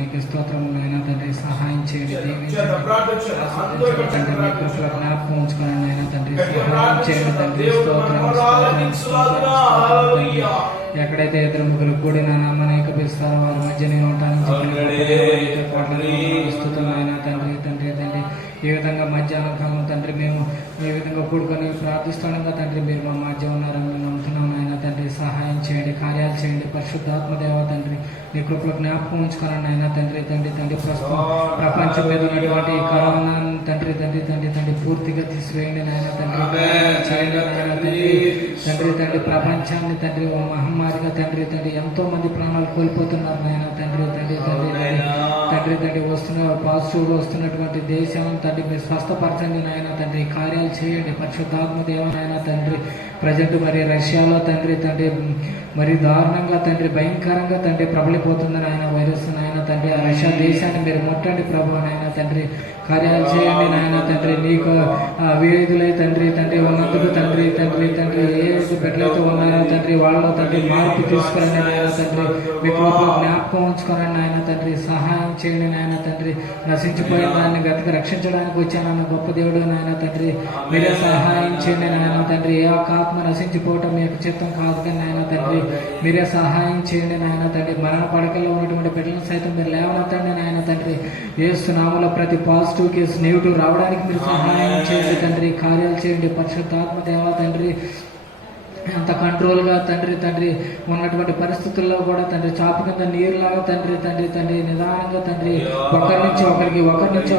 నీకు స్తోత్రములు అయినా తండ్రి. సహాయం చేయండి, తండ్రి. మీ కృపలో జ్ఞాపకం ఉంచుకున్నాను అయినా తండ్రి. సహాయం చేయండి తండ్రి. స్తోత్రం స్తోత్రం స్తోత్రం. ఎక్కడైతే ఇద్దరు ముగ్గురు కూడిన నామని కపిస్తారో వారి మధ్య నేను ఉంటానని స్తుతులైనా తండ్రి. తండ్రి తండ్రి ఈ విధంగా మధ్యాహ్నం కాలం తండ్రి మేము ఈ విధంగా కూడుకొని ప్రార్థిస్తానుగా తండ్రి. మీరు మా మధ్య ఉన్నారని మేము నమ్ముతున్నాం ఆయన తండ్రి. సహాయం చేయండి, కార్యాలు చేయండి. పరిశుద్ధాత్మదేవ తండ్రి, నీ కృపలో జ్ఞాపకం ఉంచుకోనండి ఆయన తండ్రి. తండ్రి తండ్రి ప్రస్తుతం ప్రపంచం మీద ఉన్నటువంటి కరోనా తండ్రి తండ్రి తండ్రి తండ్రి పూర్తిగా తీసివేయండి నాయన తండ్రి. చేయండి నాయన తండ్రి. తండ్రి తండ్రి ప్రపంచాన్ని తండ్రి ఓ మహమ్మారిగా తండ్రి తండ్రి ఎంతో మంది ప్రాణాలు కోల్పోతున్నారు నాయన తండ్రి. తండ్రి తండ్రి తండ్రి తండ్రి పాజిటివ్ వస్తున్నటువంటి దేశం తండ్రి మీరు స్వస్థపరచండి నాయన తండ్రి. కార్యాలు చేయండి పరిశుద్ధాత్మ దేవ నాయన తండ్రి. ప్రజెంట్ మరి రష్యాలో తండ్రి తండ్రి మరి దారుణంగా తండ్రి భయంకరంగా తండ్రి ప్రబలిపోతుంది నాయన వైరస్ నాయన తండ్రి. ఆ రష్యా దేశాన్ని మీరు ముట్టండి ప్రభు నాయన తండ్రి. కార్యాలు చేయండి నాయన తండ్రి. నీకు వేదులై తండ్రి తండ్రి ఉన్నందుకు తండ్రి తండ్రి తండ్రి ఏ బిడ్డలైతే ఉన్నారో తండ్రి వాళ్ళలో తండ్రి మార్పు తీసుకురండి నాయన తండ్రి. మీ కృపలో జ్ఞాపకం ఉంచుకోనండి నాయన తండ్రి. సహాయం చేయండి నాయన తండ్రి. నశించిపోయిన దాన్ని గతికి రక్షించడానికి వచ్చానన్న గొప్ప దేవుడు నాయన తండ్రి. మీరే సహాయం చేయండి నాయన తండ్రి. ఏ ఒక్క ఆత్మ నశించిపోవటం మీ యొక్క చిత్తం కాదు కానీ నాయన తండ్రి. మీరే సహాయం చేయండి నాయన తండ్రి. మరణ పడకల్లో ఉన్నటువంటి బిడ్డలను సైతం మీరు లేవనెత్తండి నాయన తండ్రి. యేసు నామములో ప్రతి పాజిటివ్ కేసు నెగిటివ్ రావడానికి మీరు సహాయం చేయండి తండ్రి. కార్యాలు చేయండి పరిశుద్ధాత్మ దేవ తండ్రి. అంత కంట్రోల్గా తండ్రి తండ్రి ఉన్నటువంటి పరిస్థితుల్లో కూడా తండ్రి చాపు కింద నీరులాగా తండ్రి తండ్రి తండ్రి నిదానంగా తండ్రి ఒకరి నుంచి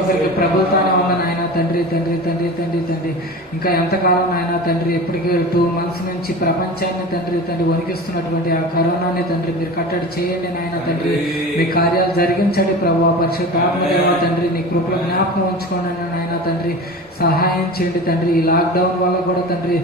ఒకరికి ప్రబుతానే ఉందని ఆయన తండ్రి తండ్రి తండ్రి తండ్రి తండ్రి. ఇంకా ఎంతకాలం ఆయన తండ్రి ఇప్పటికే 2 months నుంచి ప్రపంచాన్ని తండ్రి తండ్రి వణికిస్తున్నటువంటి ఆ కరోనాని తండ్రి మీరు కట్టడి చేయండి నాయన తండ్రి. మీ కార్యాలు జరిగించండి ప్రభు. పరిశుద్ధాత్మ దేవ తండ్రి నీ కృపలో జ్ఞాపకం ఉంచుకోండి నాయన తండ్రి. సహాయం చేయండి తండ్రి. ఈ లాక్డౌన్ వల్ల కూడా తండ్రి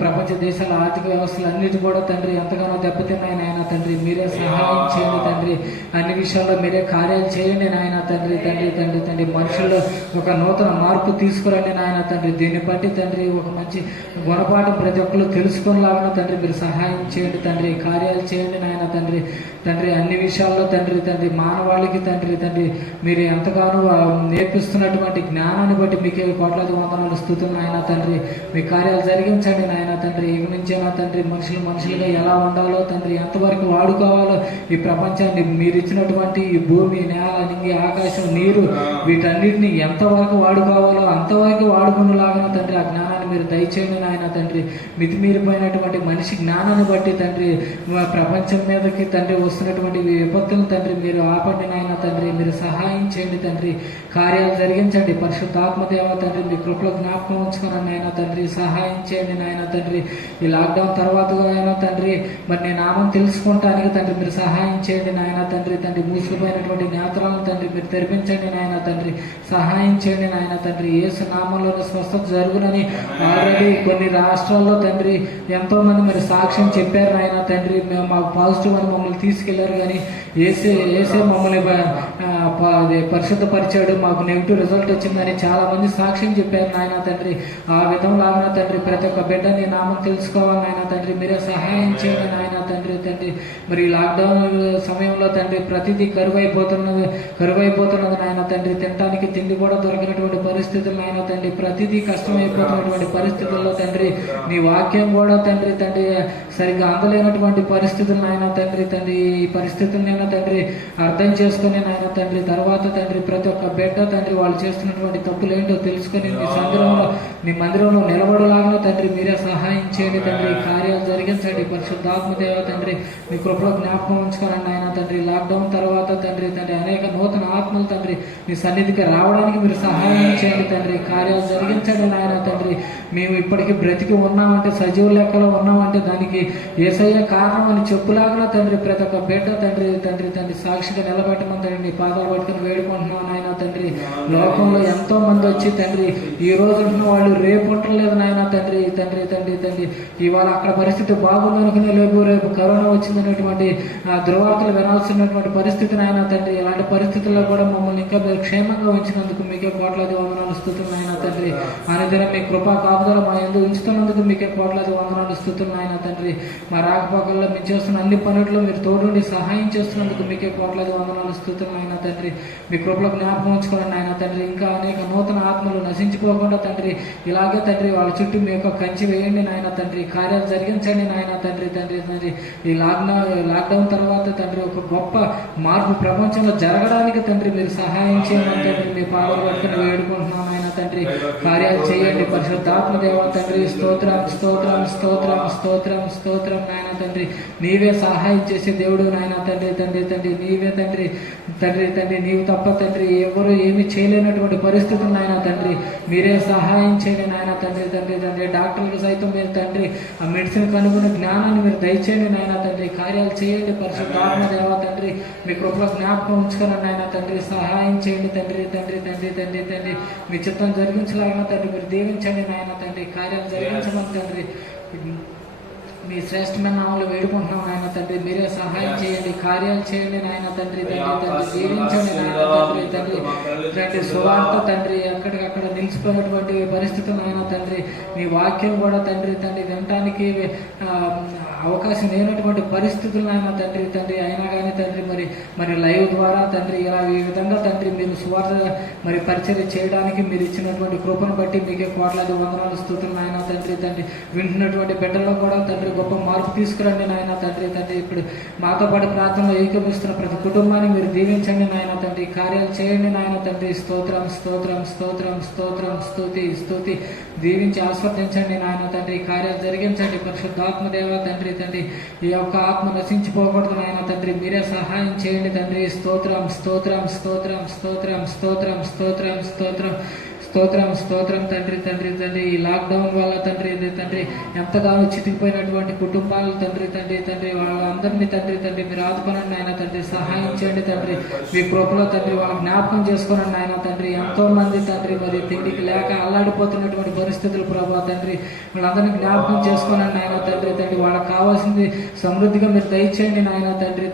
ప్రపంచ దేశాల ఆర్థిక వ్యవస్థలు అన్నిటి కూడా తండ్రి ఎంతగానో దెబ్బతిన్నాయి నాయన తండ్రి. మీరే సహాయం చేయండి తండ్రి. అన్ని విషయాల్లో మీరే కార్యాలు చేయండి నాయన తండ్రి తండ్రి తండ్రి తండ్రి. మనుషుల్లో ఒక నూతన మార్పు తీసుకురండి నాయన తండ్రి. దీన్ని బట్టి తండ్రి ఒక మంచి గుణపాఠం ప్రతి ఒక్కరు తెలుసుకునేలాగా తండ్రి మీరు సహాయం చేయండి తండ్రి. కార్యాలు చేయండి నాయన తండ్రి. తండ్రి అన్ని విషయాల్లో తండ్రి తండ్రి మానవాళికి తండ్రి తండ్రి మీరు ఎంతగానో నేర్పిస్తున్నటువంటి జ్ఞానాన్ని బట్టి మీకే కోట్లాది వందనాలు స్తుతులు నాయన తండ్రి. మీ కార్యాలు జరిగించండి నాయన తండ్రి. ఇక నుంచైనా తండ్రి మనుషులుగా ఎలా ఉండాలో తండ్రి, ఎంతవరకు వాడుకోవాలో ఈ ప్రపంచాన్ని, మీరు ఇచ్చినటువంటి ఈ భూమి, నేల, నింగి, ఆకాశం, నీరు, వీటన్నిటిని ఎంతవరకు వాడుకోవాలో అంతవరకు వాడుకునేలాగా తండ్రి ఆ జ్ఞానాన్ని మీరు దయచేయండి నాయన తండ్రి. మితిమీరిపోయినటువంటి మనిషి జ్ఞానాన్ని బట్టి తండ్రి ప్రపంచం మీదకి తండ్రి వస్తున్నటువంటి విపత్తులను తండ్రి మీరు ఆపండి నాయన తండ్రి. మీరు సహాయం చేయండి తండ్రి. కార్యాలు జరిగించండి పరిశుద్ధాత్మదేవ తండ్రి. మీ కృపలో జ్ఞాపకం ఉంచుకున్నాను నాయన తండ్రి. సహాయం చేయండి నాయన తండ్రి. ఈ లాక్డౌన్ తర్వాత అయినా తండ్రి మరి నేను నామం తెలుసుకుంటానికి తండ్రి మీరు సహాయం చేయండి నాయన తండ్రి. తండ్రి మూసుకుపోయినటువంటి నేత్రాలను తండ్రి మీరు తెరిపించండి నాయన తండ్రి. సహాయం చేయండి నాయన తండ్రి. యేసు నామంలోని స్వస్థత జరుగునని ఆల్రెడీ కొన్ని రాష్ట్రాల్లో తండ్రి ఎంతో మంది మరి సాక్ష్యం చెప్పారు నాయన తండ్రి. మేము మాకు పాజిటివ్ అని మమ్మల్ని తీసుకెళ్లారు, కానీ ఏసే మమ్మల్ని పరిశుద్ధపరిచాడు, మాకు నెగిటివ్ రిజల్ట్ వచ్చిందని చాలా మంది సాక్ష్యం చెప్పారు నాయన తండ్రి. ఆ విధంగా తండ్రి ప్రతి ఒక్క బిడ్డని నామం తెలుసుకోవాలి నాయన తండ్రి. మీరే సహాయం చేయండి నాయన తండ్రి. తండ్రి మరి లాక్డౌన్ సమయంలో తండ్రి ప్రతిదీ కరువైపోతున్నది నాయన తండ్రి. తినడానికి తిండి కూడా దొరికినటువంటి పరిస్థితులు నాయన తండ్రి. ప్రతిదీ కష్టమైపోతున్నటువంటి పరిస్థితుల్లో తండ్రి నీ వాక్యం కూడా తండ్రి సరిగ్గా అందలేనటువంటి పరిస్థితులు నాయన తండ్రి. ఈ పరిస్థితులనైనా తండ్రి అర్థం చేసుకుని నాయన తండ్రి తర్వాత తండ్రి ప్రతి ఒక్క బిడ్డ తండ్రి వాళ్ళు చేస్తున్నటువంటి తప్పులు ఏంటో తెలుసుకొని నీ మందిరంలో నిలబడలాగా తండ్రి మీరే సహాయం చేయండి తండ్రి. కార్యాలు జరిగించండి పరిశుద్ధాత్మదేవ తండ్రి. మీ కృపలో జ్ఞాపకం ఉంచుకోనండి ఆయన తండ్రి. లాక్డౌన్ తర్వాత తండ్రి అనేక నూతన ఆత్మలు తండ్రి మీ సన్నిధికి రావడానికి మీరు సహాయం చేయండి తండ్రి. కార్యాలు జరిగించండి నాయన తండ్రి. మేము ఇప్పటికీ బ్రతికి ఉన్నామంటే, సజీవ లెక్కలో ఉన్నామంటే దానికి యేసయ్య కారణం అని చెప్పులాగా తండ్రి ప్రతి ఒక్క బిడ్డ తండ్రి సాక్షిగా నిలబెట్టమని తండ్రి నీ పాదాలు పట్టుకుని వేడుకుంటున్నాను నాయన తండ్రి. లోకంలో ఎంతో మంది వచ్చి తండ్రి ఈ రోజు ఉంటున్న వాళ్ళు రేపు ఉండలేదు నాయన తండ్రి. ఇవాళ అక్కడ పరిస్థితి బాగుంది అనుకునే రేపు కరోనా వచ్చిందనేటువంటి దుర్వార్తలు వినాల్సినటువంటి పరిస్థితి నాయన తండ్రి. ఇలాంటి పరిస్థితుల్లో కూడా మమ్మల్ని ఇంకా మీరు క్షేమంగా ఉంచినందుకు మీకే కోట్లాది వందనాలు స్తుతులు నాయన తండ్రి. అనుదినం మీ కృపా కాపుదల మా యందు ఉంచుతున్నందుకు మీకే కోట్లాది వందనాలు స్తుతులు నాయన తండ్రి. మా రాకపోకల్లో మేము చేస్తున్న అన్ని పనుల్లో మీరు తోడుండి సహాయం చేస్తున్నందుకు మీకే కోట్లాది వందనాలు స్తుతులు నాయన తండ్రి. మీ కృపలో జ్ఞాపకం ఉంచుకోండి నాయన తండ్రి. ఇంకా అనేక నూతన ఆత్మలు నశించిపోకుండా తండ్రి ఇలాగే తండ్రి వాళ్ళ చుట్టూ మీ యొక్క కంచి వేయండి నాయన తండ్రి. కార్యాలు జరిగించండి నాయన తండ్రి. ఈ లాక్డౌన్ తర్వాత తండ్రి ఒక గొప్ప మార్పు ప్రపంచంలో జరగడానికి తండ్రి మీరు సహాయం చేయమని తండ్రి మీ పాదాలు పట్టుకుని వేడుకుంటున్నాం నాయన తండ్రి. కార్యాలు చేయండి పరిశుద్ధాత్మదేవ తండ్రి. స్తోత్రం నాయన తండ్రి. నీవే సహాయం చేసే దేవుడు నాయన తండ్రి. నీవే తండ్రి నీవు తప్ప తండ్రి ఎవరు ఏమి చేయలేనటువంటి పరిస్థితులు నాయన తండ్రి మీరే సహాయం చేయండి నాయన తండ్రి. డాక్టర్లకు సైతం మీరు తండ్రి ఆ మెడిసిన్ కనుగొన్న జ్ఞానాన్ని మీరు దయచేయండి నాయన తండ్రి. కార్యాలు చేయండి పరిశుద్ధాత్మదేవ తండ్రి. మీ కృపలో జ్ఞాపకం ఉంచుకున్నాను నాయన తండ్రి. సహాయం చేయండి తండ్రి. మీ చిత్తం జరిగించలాగిన తండ్రి మీరు దీవించండి నాయన తండ్రి. కార్యాలు జరిగించమని తండ్రి మీ శ్రేష్టమైన నామములో వేడుకుంటున్నాం నాయన తండ్రి. మీరే సహాయం చేయండి, కార్యాలు చేయండి నాయన తండ్రి. దీవించండి నాయన తండ్రి. సువార్త తండ్రి ఎక్కడికక్కడ నిలిచిపోయినటువంటి పరిస్థితులు నాయన తండ్రి. మీ వాక్యం కూడా తండ్రి వినటానికి అవకాశం లేనటువంటి పరిస్థితులు నాయన తండ్రి అయినా కానీ తండ్రి మరి లైవ్ ద్వారా తండ్రి ఇలా ఈ విధంగా తండ్రి మీరు సువార్త మరి పరిచర్య చేయడానికి మీరు ఇచ్చినటువంటి కృపను బట్టి మీకే కోట్లాది వందనాలు స్తుతులు నాయన తండ్రి. వింటున్నటువంటి బిడ్డల్లో కూడా తండ్రి గొప్ప మార్పు తీసుకురండి నాయన తండ్రి. ఇప్పుడు మాతో పాటు ప్రార్థనలో ఏకీభవిస్తున్న ప్రతి కుటుంబాన్ని మీరు దీవించండి నాయన తండ్రి. కార్యాలు చేయండి నాయన తండ్రి. స్తోత్రం స్తుతి దీవించి ఆస్వాదించండి నాయన తండ్రి. కార్యాలు జరిగించండి పరిశుద్ధాత్మదేవ తండ్రి. ఈ యొక్క ఆత్మ నశించిపోకూడదు నాయన తండ్రి. మీరే సహాయం చేయండి తండ్రి. స్తోత్రం తండ్రి. ఈ లాక్డౌన్ వల్ల తండ్రి ఎంతగానో చితికిపోయినటువంటి కుటుంబాలు తండ్రి వాళ్ళందరినీ తండ్రి మీరు ఆదుకోనండి ఆయన తండ్రి. సహాయం చేయండి తండ్రి. మీ కృపలో తండ్రి వాళ్ళ జ్ఞాపకం చేసుకోనండి ఆయన తండ్రి. ఎంతో మంది తండ్రి మరి తిండికి లేక అల్లాడిపోతున్నటువంటి పరిస్థితులు ప్రభావ తండ్రి వాళ్ళందరినీ జ్ఞాపకం చేసుకోనండి ఆయన తండ్రి. వాళ్ళకి కావాల్సింది సమృద్ధిగా మీరు దయచేయండి నాయన తండ్రి.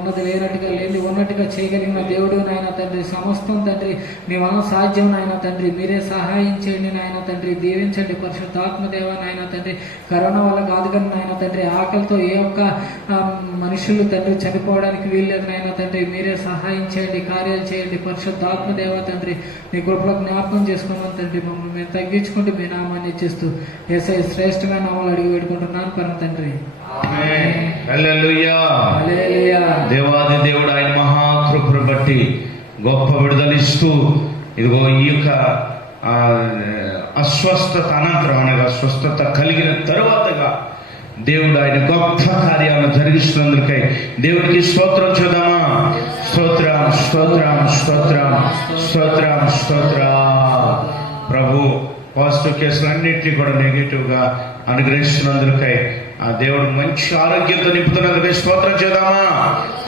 ఉన్నది లేనట్టుగా లేని ఉన్నట్టుగా చేయగలిగిన దేవుడు నాయన తండ్రి. సమస్తం తండ్రి మీ వలన సాధ్యం నాయన తండ్రి మీరే సహాయం చేయండి నాయన తండ్రి, దీవించండి పరిశుద్ధాత్మ దేవ నాయన తండ్రి. కరోనా వల్ల కాదు కానీ నాయన తండ్రి ఆకలితో ఏ ఒక్క మనుషులు తండ్రి చనిపోవడానికి వీల్లేదు నాయన తండ్రి, మీరే సహాయం చేయండి, కార్యాలు చేయండి పరిశుద్ధాత్మ దేవ తండ్రి. మీ కృపలో జ్ఞాపకం చేసుకున్నాం తండ్రి, మమ్మల్ని మేము తగ్గించుకుంటూ మీ నామాన్ని ఇచ్చిస్తూ యేసయ్య శ్రేష్టమైన నామాలు అడిగి పెట్టుకుంటున్నాను పరమ తండ్రి. హల్లెలూయా. హల్లెలూయా. దేవాది దేవుడు ఆయన మహాకృపను బట్టి గొప్ప విడుదలిస్తూ ఇదిగో ఈ యొక్క అస్వస్థత అనంతరం అనగా స్వస్థత కలిగిన తరువాతగా దేవుడు ఆయన గొప్ప కార్యాలను జరిగిస్తున్నందుకై దేవుడికి స్తోత్రం చూద్దామా? స్తోత్రం స్తోత్రం స్తోత్రం స్తోత్రం స్తోత్ర. ప్రభు పాజిటివ్ కేసులన్నింటినీ కూడా నెగిటివ్గా అనుగ్రహిస్తున్నందుకై ఆ దేవుడు మంచి ఆరోగ్యంతో నింపుతున్నందుకై స్తోత్రం చేద్దామా?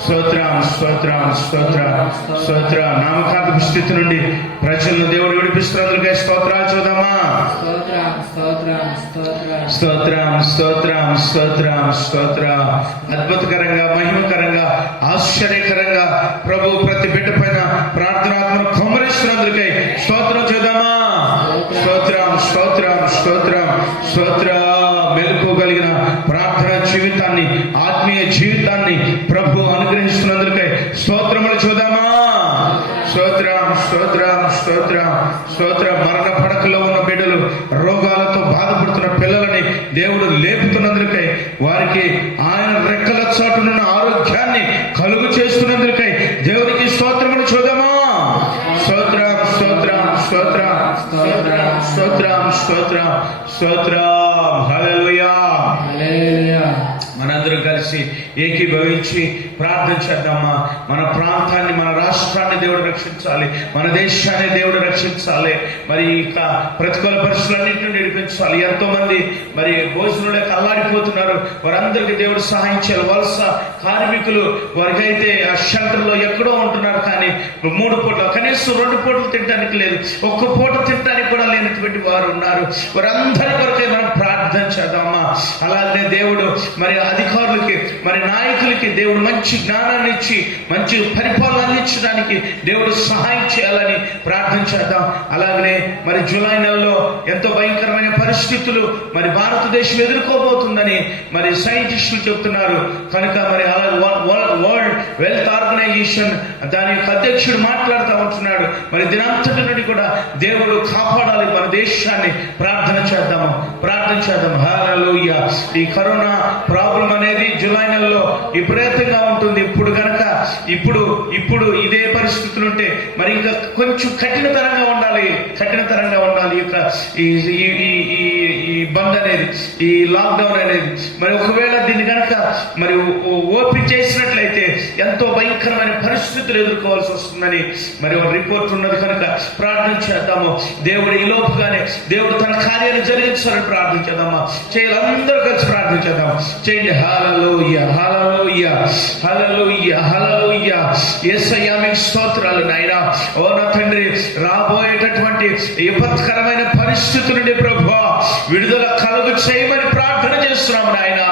స్తోత్రం స్తోత్రం స్తోత్రం స్తోత్ర. నామకాంతపు స్థితి నుండి ప్రజలను దేవుడు విడిపిస్తున్నందుకై స్తోత్రాలు చూద్దామా? స్తోత్రం స్తోత్రం స్తోత్రం స్తోత్ర. అద్భుతకరంగా, మహిమకరంగా, ఆశ్చర్యకరంగా ప్రభు ప్రతి బిడ్డ పైన ప్రార్థనాత్మను కుమ్మరిస్తున్నందుకై స్తోత్రం చేద్దామా? స్తోత్రం స్తోత్రం స్తోత్రం స్తోత్ర. మెలుకోగలిగిన ప్రార్థన జీవితాన్ని, ఆత్మీయ జీవితాన్ని ప్రభు అనుగ్రహిస్తున్నందుకై స్తోత్రములు చూద్దామా? స్తోత్రం స్తోత్రం స్తోత్రం స్తోత్ర. మరణ పడకలో ఉన్న బిడ్డలు, రోగాలతో బాధపడుతున్న పిల్లలని దేవుడు లేపుతున్నందుకై, వారికి ఆయన రెక్కల చాటునున్న ఆరోగ్యాన్ని కలుగు చేస్తున్నందుకై దేవునికి స్తోత్రములు చూద్దామా? స్తోత్రం స్తోత్రం స్తోత్రం స్తోత్రం స్తోత్రం స్తోత్రం స్తోత్రం. హల్లెలూయా. మనందరం కలిసి ఏకీభవించి ప్రార్థన చేద్దామా? మన ప్రాంతాన్ని, మన రాష్ట్రాన్ని దేవుడు రక్షించాలి, మన దేశాన్ని దేవుడు రక్షించాలి. మరి ఇంకా ప్రతికూల పరిస్థితులన్నింటినీ నడిపించాలి. ఎంతో మంది మరి భోజనంలోకి అల్లాడిపోతున్నారు, వారందరికీ దేవుడు సహాయం చేయాలి. వలస కార్మికులు, వారికైతే ఆ షెల్టర్లో ఎక్కడో ఉంటున్నారు, కానీ 3 పూటలు, కనీసం 2 పూటలు తినడానికి లేదు, 1 పూట తినడానికి కూడా లేనటువంటి వారు ఉన్నారు. వారందరి కొరకే మనం ప్రార్థన చేద్దామా? అలాగే దేవుడు మరి అధికారులకి, మరి నాయకులకి దేవుడు మంచి జ్ఞానాన్ని ఇచ్చి మంచి పరిపాలన అందించడానికి దేవుడు సహాయం చేయాలని ప్రార్థన చేద్దాం. అలాగనే మరి జూలై నెలలో ఎంతో భయంకరమైన పరిస్థితులు మరి భారతదేశం ఎదుర్కోబోతుందని మరి సైంటిస్టులు చెప్తున్నారు. కనుక మరి వరల్డ్ వెల్త్ ఆర్గనైజేషన్ దాని యొక్క అధ్యక్షుడు మాట్లాడుతూ ఉంటున్నాడు. మరి దినంతటి నుండి కూడా దేవుడు కాపాడాలి మన దేశాన్ని. ప్రార్థన చేద్దాము, ప్రార్థన చేద్దాం. హల్లెలూయా. ఈ కరోనా ప్రాబ్లం అనేది జూలై నెలలో విపరీతంగా ఉంటుంది. ఇప్పుడు కనుక ఇప్పుడు ఇదే పరిస్థితులు ఉంటే మరి ఇంకా కొంచెం కఠినతరంగా ఉండాలి. ఈ బంద్ అనేది, ఈ లాక్డౌన్ అనేది మరి ఒకవేళ దీన్ని కనుక మరి ఓపెన్ చేసినట్లయితే ఎంతో భయంకరమైన పరిస్థితులు ఎదుర్కోవాల్సి వస్తుందని మరి ఒక రిపోర్ట్ ఉన్నది. కనుక ప్రార్థన చేద్దాము. దేవుడు ఈ లోపుగానే దేవుడు తన కార్యాలు జరిగించాలని ప్రార్థన చేద్దామా? చేయాలి, అందరూ కలిసి ప్రార్థన చేద్దాం. చేయండి. హల్లెలూయా హల్లెలూయా హల్లెలూయా హల్లెలూయా. యేసయ్యా మీకు స్తోత్రాలు నాయనా. ఓ నా తండ్రి, రాబోయేటటువంటి విపత్కరమైన పరిస్థితి నుండి ప్రభువా విడుదల కలుగు చేయమని ప్రార్థన చేస్తున్నాము నాయన.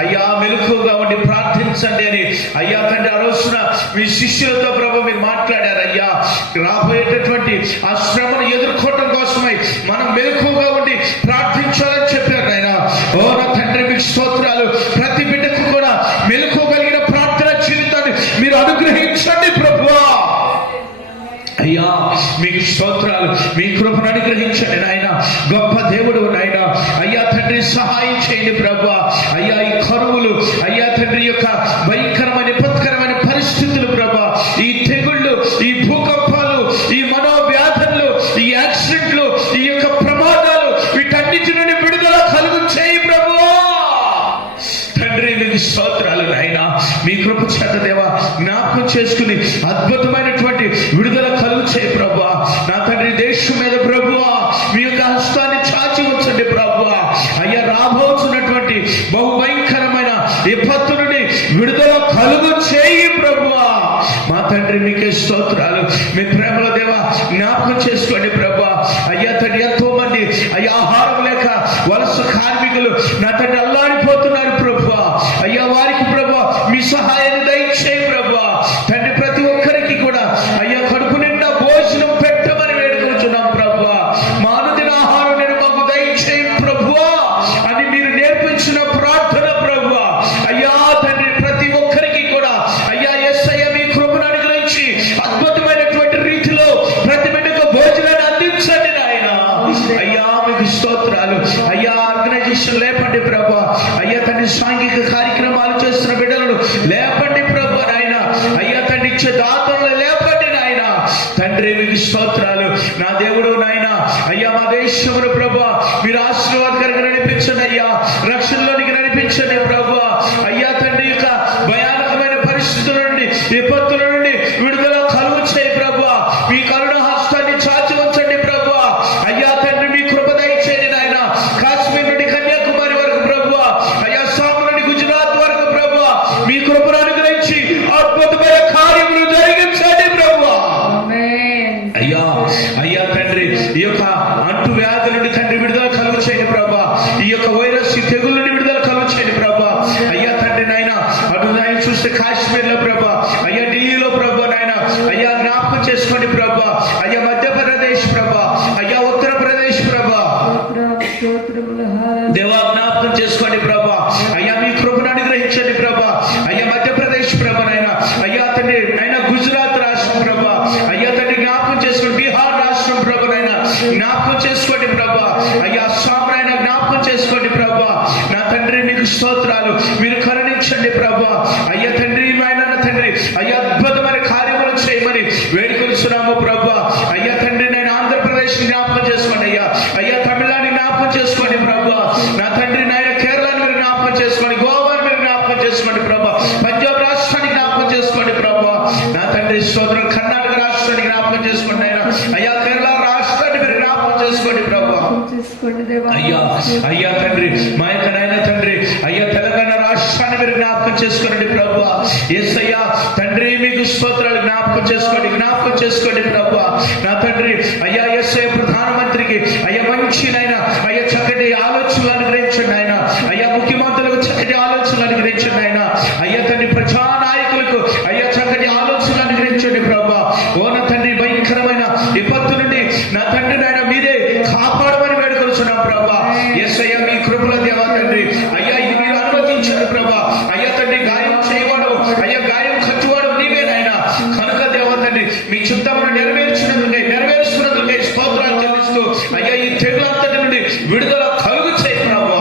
అయ్యా మెలకువగా ఉండి ప్రార్థించండి అని అయ్యా తండ్రి ఆ రోజున మీ శిష్యులతో ప్రభు మీరు మాట్లాడారు. అయ్యా రాబోయేటటువంటి ఆ శ్రమను ఎదుర్కోవటం కోసమై మనం మెలకువగా ఉండి ప్రార్థించాలని చెప్పారు నాయన. ఓ నా తండ్రి మీకు స్తోత్రాలు. ప్రతి బిడ్డకు కూడా మెలకువగలిగిన ప్రార్థన జీవితాన్ని మీరు అనుగ్రహించండి ప్రభువా. అయ్యా మీకు స్తోత్రాలు. మీ కృపను అనుగ్రహించండి నాయన. గొప్ప దేవుడు నాయన. అయ్యా తండ్రి సహాయం చేయండి ప్రభువా. అయ్యా ఈ కరువులు, అయ్యా తండ్రి యొక్క భయంకరమైన విపత్కరమైన పరిస్థితులు ప్రభువా, ఈ తెగుళ్ళు, ఈ భూకంపాలు, ఈ మనోవ్యాధులు, ఈ యాక్సిడెంట్లు, ఈ యొక్క ప్రమాదాలు, వీటన్నిటి నుండి విడుదల కలుగు చేయి ప్రభువా. తండ్రి మీకు స్తోత్రాలు నాయన. మీ కృప చేత దేవా జ్ఞాపకం చేసుకుని అద్భుతమైనటువంటి విడుదల కలుగు చేయి ప్రభువా. నా తండ్రి దేశం మీద ప్రభువా మీ యొక్క హస్తాన్ని చాచి ఉంచండి ప్రభువా. అయ్యా రాబోతున్నటువంటి బహుభయంకరమైన విపత్తు నుండి విడుదల కలుగు చేయి ప్రభువా. మా తండ్రి మీకే స్తోత్రాలు. మీ ప్రేమల దేవా జ్ఞాపకం చేసుకోండి ప్రభువా. అయ్యా తండ్రి ఎంతో మంది అయ్యా ఆహారం లేక వలస కార్మికులు నా తండ్రి అల్లాడిపోతున్నారు ప్రభువా. అయ్యా వారికి ప్రభువా మీ సహాయాన్ని దయచేయి ప్రభువా. తండ్రి ప్రతి ఒక్కరికి కూడా అయ్యా కడుపు నిండా భోజనం పెట్టమని వేడుకుంటున్నాం ప్రభు. సాంఘిక కార్యక్రమాలు చేస్తున్న బిడ్డలను లేపండి ప్రభు నాయన. అయ్యా తండ్రి ఇచ్చే దాతలను లేపండి నాయన. తండ్రి మీకు స్తోత్రాలు నా దేవుడు నాయన. అయ్యా మా దేశమును ప్రభు మీరు ఆశీర్వాదకరంగా నడిపించండి అయ్యా. రక్షణలోనికి నడిపించండి ప్రభు. అయ్యా తండ్రి యొక్క భయానకమైన పరిస్థితుల నుండి విపత్తుల నుండి విడుదల కలుగు చేయి ప్రభు. మీ కరుణ హస్తాన్ని చాచి ఉంచండి ప్రభు. అయ్యా తండ్రి మీ కృప దయచేయండి నాయన. కాశ్మీర్ నుండి కన్యాకుమారి వరకు ప్రభు, అయ్యా సాము నుండి గుజరాత్ వరకు ప్రభు మీ కృపను అనుగ్రహించి అద్భుతమైన కార్యములు జరిగించండి ప్రభు. అయ్యా అయ్యా తండ్రి ఈ యొక్క అంటు వ్యాధుల నుండి తండ్రి విడుదల కలుగు చేయండి ప్రభా. ఈ యొక్క వైరస్ ఈ తెగుల నుండి విడుదల కలుగు చేయండి ప్రభా. అయ్యా తండ్రి నాయన అటు నాయన చూస్తే కాశ్మీర్ లో ప్రభా, అయ్యా ఢిల్లీలో ప్రభా నాయన అయ్యా జ్ఞాపకం చేసుకోండి ప్రభా. అయ్యా మధ్యప్రదేశ్ ప్రభా, అయ్యా ఉత్తరప్రదేశ్ ప్రభా దేవా జ్ఞాపకం చేసుకోండి ప్రభా. అయ్యా మీ కృపను అనుగ్రహించండి ప్రభా. అయ్యా మధ్యప్రదేశ్ ప్రభా నాయన అయ్యా తండ్రి నాయన గుజరాత్ రాష్ట్రం ప్రభా, అయ్యా తండ్రి జ్ఞాపకం చేసుకోండి. బీహార్ రాష్ట్రం ప్రభా నాయన జ్ఞాపకం చేసుకోండి ప్రభా. అయ్యా అస్సాం నాయన జ్ఞాపకం చేసుకోండి ప్రభా. నా తండ్రి మీకు స్తోత్రాలు. మీరు కరుణించండి ప్రభా. అయ్యా తండ్రి నాయన తండ్రి అయ్యా అద్భుతమైన కార్యములు చేయమని వేడుకొలుస్తున్నాము ప్రభా. అయ్యా తండ్రి నేను ఆంధ్రప్రదేశ్ జ్ఞాపకం చేసుకోండి అయ్యా. అయ్యా తమిళనాడు జ్ఞాపకం చేసుకోండి ప్రభా. నా తండ్రి నాయన కేరళను మీరు జ్ఞాపకం చేసుకోండి. గోవాను మీరు జ్ఞాపకం చేసుకోండి ప్రభా. పంజాబ్ రాష్ట్రాన్ని జ్ఞాపకం చేసుకోండి ప్రభా. నా తండ్రి సోదరులు కర్ణాటక రాష్ట్రాన్ని జ్ఞాపకం చేసుకోండి ఆయన. అయ్యా కేరళ రాష్ట్రాన్ని మీరు జ్ఞాపకం చేసుకోండి ప్రభా. అయ్యా అయ్యా తండ్రి మా యొక్క నాయన తండ్రి అయ్యా తెలంగాణ రాష్ట్రాన్ని మీరు జ్ఞాపకం చేసుకోండి ప్రభా. ఎస్ అయ్యా తండ్రి మీకు స్తోత్రాలు. జ్ఞాపకం చేసుకోండి, జ్ఞాపకం చేసుకోండి ప్రభా. నా తండ్రి అయ్యా ఎస్ ప్రధానమంత్రికి అయ్యా మంచి నాయన అయ్యా చక్కటి ఆలోచనలు అనుగ్రహించండి ఆయన. అయ్యా ముఖ్యమంత్రులకు చక్కటి ఆలోచనలు అనుగ్రహించండి ఆయన. అయ్యా తండ్రి ప్రజానాయకులకు అయ్యా చక్కటి ఆలోచనలు అనుగ్రహించండి ప్రభా. ఓ నా తండ్రి భయంకరమైన విపత్తు నుండి నా తండ్రి నాయన మీరే కాపాడమని వేడుకొలుచున్నాం ప్రభా. ఎస్ అయ్యా మీ కృపల దేవా తండ్రి అయ్యా ఇది మీరు అనుమతించండి ప్రభా. అయ్యా తండ్రి గాయం చేయవాడు అయ్యా గాయం కట్టువాడు నీవే నాయన. కనుక దేవా తండ్రి మీ చిత్తమును నెరవేరుస్తున్నందుకే స్తోత్రాలు చెల్లిస్తూ అయ్యా ఈ తెగులంతటి నుండి విడుదల కలుగు చేయి ప్రభా.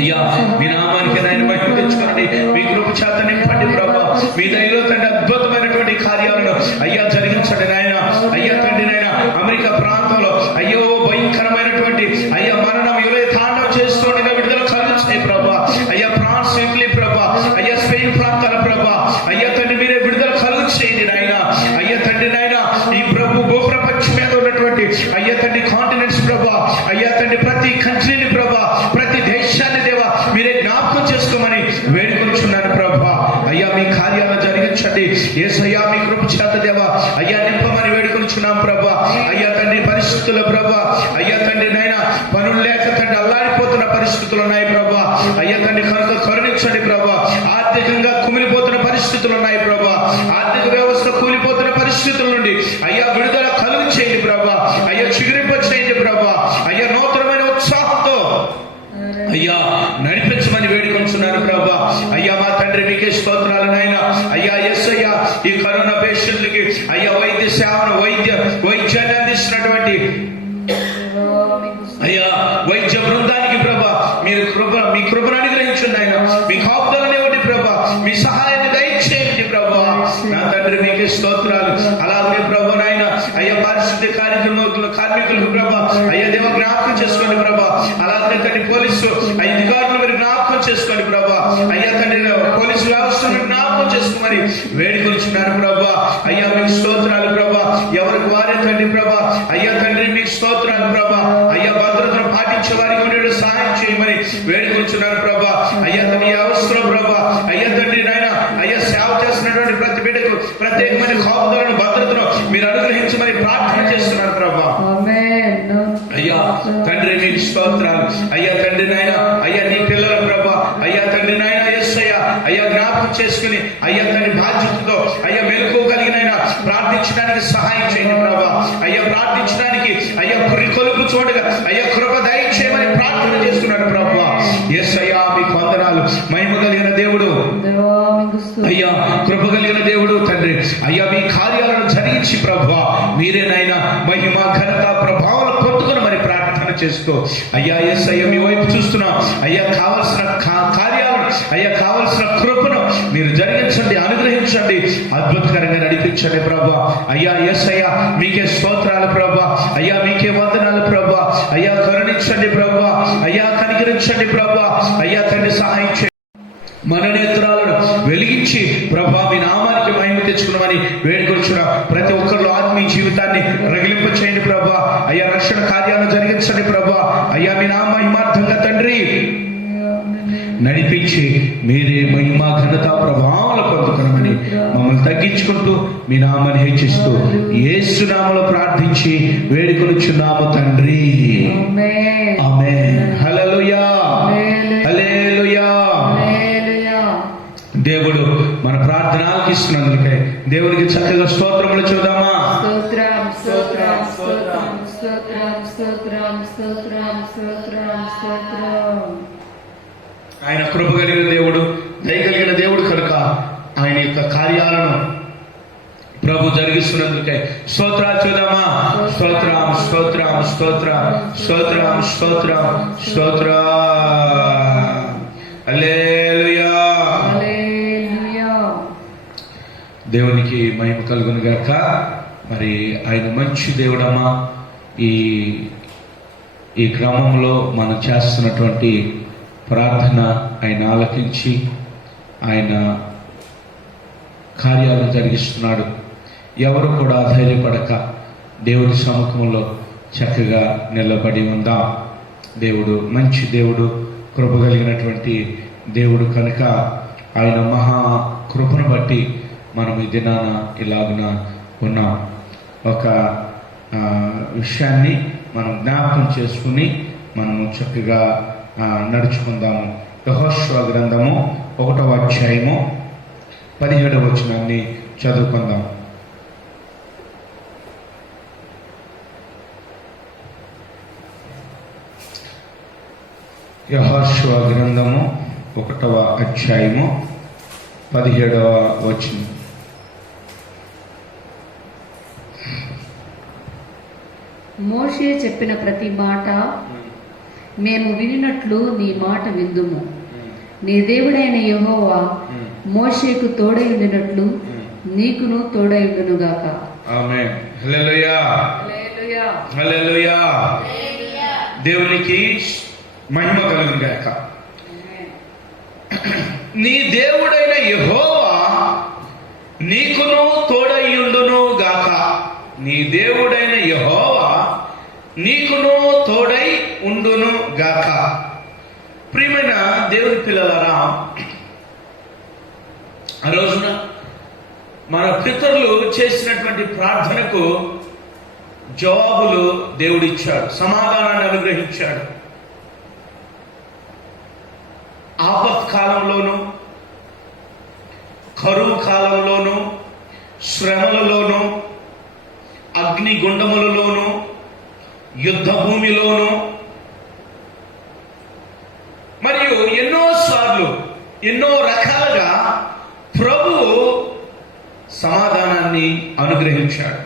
అయ్యా మీ నామానికి నాయన మహిమ తెచ్చుకోండి. మీ కృప చేత నింపండి ప్రభా. మీ దయలో తండ్రి అద్భుతమైనటువంటి కార్యాలను అయ్యా జరిగించండి నాయన. అయ్యా తండ్రి నాయన అమెరికా ప్రాంతంలో అయ్యో భయంకరమైనటువంటి అయ్యా మరణం ఎవరైతే తాండవం చేస్తోండి విడుదల కలుగు చేయి ప్రభా. అయ్యా ఫ్రాన్స్, ఇటలీ ప్రభా, అయ్యా స్పెయిన్ ప్రాంతాల ప్రభా అయ్యా తండ్రి మీరే విడుదల కలుగు చేయండి నాయన. అయ్యా తండ్రి నాయన ఈ ప్రభు భూప్రపంచం మీద ఉన్నటువంటి అయ్యా తండ్రి కాంటినెంట్స్ ప్రభా, అయ్యా తండ్రి ప్రతి కంట్రీని ప్రభా, ప్రతి దేశాన్ని దేవా మీరే జ్ఞాపకం చేసుకోమని వేడుకొంచున్నాను ప్రభా. అయ్యా మీ కార్యాలను జరిగించండి. యేసయ్యా మీ కృప చేత దేవా అయ్యా నింపమని వేడుకొంచున్నాం ప్రభా. అయ్యా తండ్రి పరిస్థితుల ప్రభా అయ్యా తండ్రి నాయన పనులు లేక తండ్రి అల్లాడిపోతున్న పరిస్థితులు ఉన్నాయి ప్రభా. అయ్యా తండ్రి కనుక కరుణించండి ప్రభా. ఆర్థికంగా కుమిలిపోతున్న పరిస్థితులు ఉన్నాయి ప్రభా. ఆర్థిక వ్యవస్థ కూలిపోతున్న పరిస్థితుల నుండి అయ్యా విడుదల కలుగు చేయండి ప్రభా. అయ్యా చిగురింప చేయండి ప్రభా. అయ్యా నూతనమైన ఉత్సాహంతో అయ్యా నడిపించమని వేడుకొంచున్నాను ప్రభా. అయ్యా మా తండ్రి మీకే స్తోత్రాలు నాయన. అయ్యా ఎస్ అయ్యా ఈ కరోనా పేషెంట్లకి అయ్యా వైద్య సేవను వైద్యాన్ని అందిస్తున్నటువంటి అయ్యా వైద్య బృందానికి ప్రభా మీరు మీ కృపను అనుగ్రహించండి ఆయన. మీ కాపుదలని ఇవ్వండి ప్రభా. మీ సహాయాన్ని దయచేయండి ప్రభా. నా తండ్రి మీకే స్తోత్రాలు. అలాగే ప్రభా నాయన అయ్యా పారిశుద్ధ్య కార్మికులకు ప్రభా అయ్యా దేవ జ్ఞాపకం చేసుకోండి ప్రభా. అలాగే తండ్రి పోలీసు అధికారులు మీరు జ్ఞాపకం చేసుకోండి ప్రభా. అయ్యా తండ్రి పోలీసు వ్యవస్థను జ్ఞాపకం చేసుకోమని వేడుకొంచున్నారు ప్రభా. అయ్యా మీకు స్తోత్రాలు ప్రభా. ఎవరికి వారే తండ్రి ప్రభా అయ్యా తండ్రి మీకు స్తోత్రాలు ప్రభా. అయ్యా భద్రతను పాటించే వారికి సహాయం చేయమని వేడుకొంచున్నారు ప్రభా. అయ్యా తండ్రి అవసరం ప్రభా అయ్యా తండ్రి నాయన అయ్యా సేవ చేస్తున్నటువంటి ప్రతి బిడ్డకు ప్రత్యేకమైన కాపుదలను భద్రతను మీరు అనుగ్రహించమని ప్రార్థన చేస్తున్నారు ప్రభా. అయ్యా తండ్రి మీకు స్తోత్రాలు. అయ్యా తండ్రి నాయన అయ్యా నీ పిల్లల ప్రభా అయ్యా తండ్రి నాయన ఎస్ అయ్యా అయ్యా జ్ఞాపకం చేసుకుని అయ్యా తండ్రి బాధ్యతతో అయ్యా మెలకువగలిగిన ప్రార్థించడానికి సహాయం చేయండి ప్రభా. అయ్యా ప్రార్థించడానికి అయ్యా కొలుపు చూడగా అయ్యా కృప దయచేయమని ప్రార్థన చేస్తున్నాడు ప్రభా. ఎస్ అయ్యా మీకు వందనాలు. మహిమ కలిగిన దేవుడు అయ్యా కృప కలిగిన దేవుడు తండ్రి అయ్యా మీ కార్యాలను జరిగించి ప్రభా మీరేనైనా మహిమ ఘనత ప్రభావాలు పొందుకుని మరి ప్రార్థన చేసుకో. అయ్యా యేసయ్య మీ వైపు చూస్తున్నాం. అయ్యా కావలసిన కార్యాలను, అయ్యా కావలసిన కృపను మీరు జరిగించండి, అనుగ్రహించండి, అద్భుతకరంగా నడిపించండి ప్రభా. అయ్యా యేసయ్య మీకే స్తోత్రాలు ప్రభా. అయ్యా మీకే వందనాలు ప్రభా. అయ్యా కరుణించండి ప్రభా. అయ్యా కనికరించండి ప్రభా. అయ్యా తండ్రి సహాయం చేయండి. మన నేత్రాలను వెలిగించి ప్రభా మీ నామానికి మహిమ తెచ్చుకున్నామని వేడుకొచ్చిన ప్రతి ఒక్కరిలో ఆత్మీయ జీవితాన్ని రగిలింప చేయండి ప్రభా. అయ్యా రక్షణ కార్యాలను జరిగించండి ప్రభా. అయ్యా మీ నామ మహిమార్థంగా తండ్రి నడిపించి మీరే మహిమా ఘనత ప్రభావాలు పొందుకున్నామని మమ్మల్ని తగ్గించుకుంటూ మీ నామాన్ని హెచ్చిస్తూ యేసు నామములో ప్రార్థించి వేడుకొనుచున్నాము తండ్రి. ఆమేన్. హల్లెలూయా, హల్లెలూయా. దేవుడు మన ప్రార్థన ఆలకిస్తున్నందుకే దేవునికి చక్కగా స్తోత్రములు చూద్దామా. స్తోత్రం స్తోత్రం స్తోత్రం స్తోత్రం స్తోత్రం స్తోత్రం స్తోత్రం స్తోత్రం. ఆయన కృప కలిగిన దేవుడు, దయగలిగిన దేవుడు కనుక ఆయన యొక్క కార్యాలను ప్రభు జరిగిస్తున్నందుకే స్తోత్రాలు చూద్దామా. స్తోత్రం స్తోత్రం స్తోత్రం స్తోత్రం స్తోత్రం స్తోత్రం. హల్లెలూయా. దేవునికి మహిమ కలుగును గాక. మరి ఆయన మంచి దేవుడమ్మా. ఈ క్రమంలో మనం చేస్తున్నటువంటి ప్రార్థన ఆయన ఆలకించి ఆయన కార్యాలను జరిగిస్తున్నాడు. ఎవరు కూడా ధైర్యపడక దేవుడి సముఖంలో చక్కగా నిలబడి ఉందాం. దేవుడు మంచి దేవుడు, కృప కలిగినటువంటి దేవుడు కనుక ఆయన మహా కృపను బట్టి మనం ఈ దినాన ఇలాగున ఉన్నాం. ఒక విషయాన్ని మనం జ్ఞాపకం చేసుకుని మనము చక్కగా నడుచుకుందాము. యెహోషువ గ్రంథము 1వ అధ్యాయము 17వ వచనాన్ని చదువుకుందాం. యెహోషువ గ్రంథము 1వ అధ్యాయము 17వ వచనం. మోషే చెప్పిన ప్రతి మాట మేము వినినట్లు నీ మాట విందుము. నీ దేవుడైన యెహోవా మోషేకు తోడై ఉండినట్లు నీకును తోడై ఉండునుగాక. ఆమేన్. హల్లెలూయా, హల్లెలూయా, హల్లెలూయా. దేవునికి మహిమ కలుగును గాక. నీ దేవుడైన యెహోవా నీకును తోడై ఉండును గాక. నీ దేవుడైన యెహోవా నీకును తోడై ఉండును గాక. ప్రియమైన దేవుని పిల్లలారా, ఆ రోజున మన పితరులు చేసినటువంటి ప్రార్థనకు జవాబులు దేవుడిచ్చాడు, సమాధానాన్ని అనుగ్రహించాడు. ఆపత్కాలంలోనూ, కరువు కాలంలోనూ, శ్రమలలోనూ, అగ్నిగుండములలోనూ, యుద్ధ భూమిలోనూ, మరియు ఎన్నోసార్లు ఎన్నో రకాలుగా ప్రభువు సమాధానాన్ని అనుగ్రహించాడు.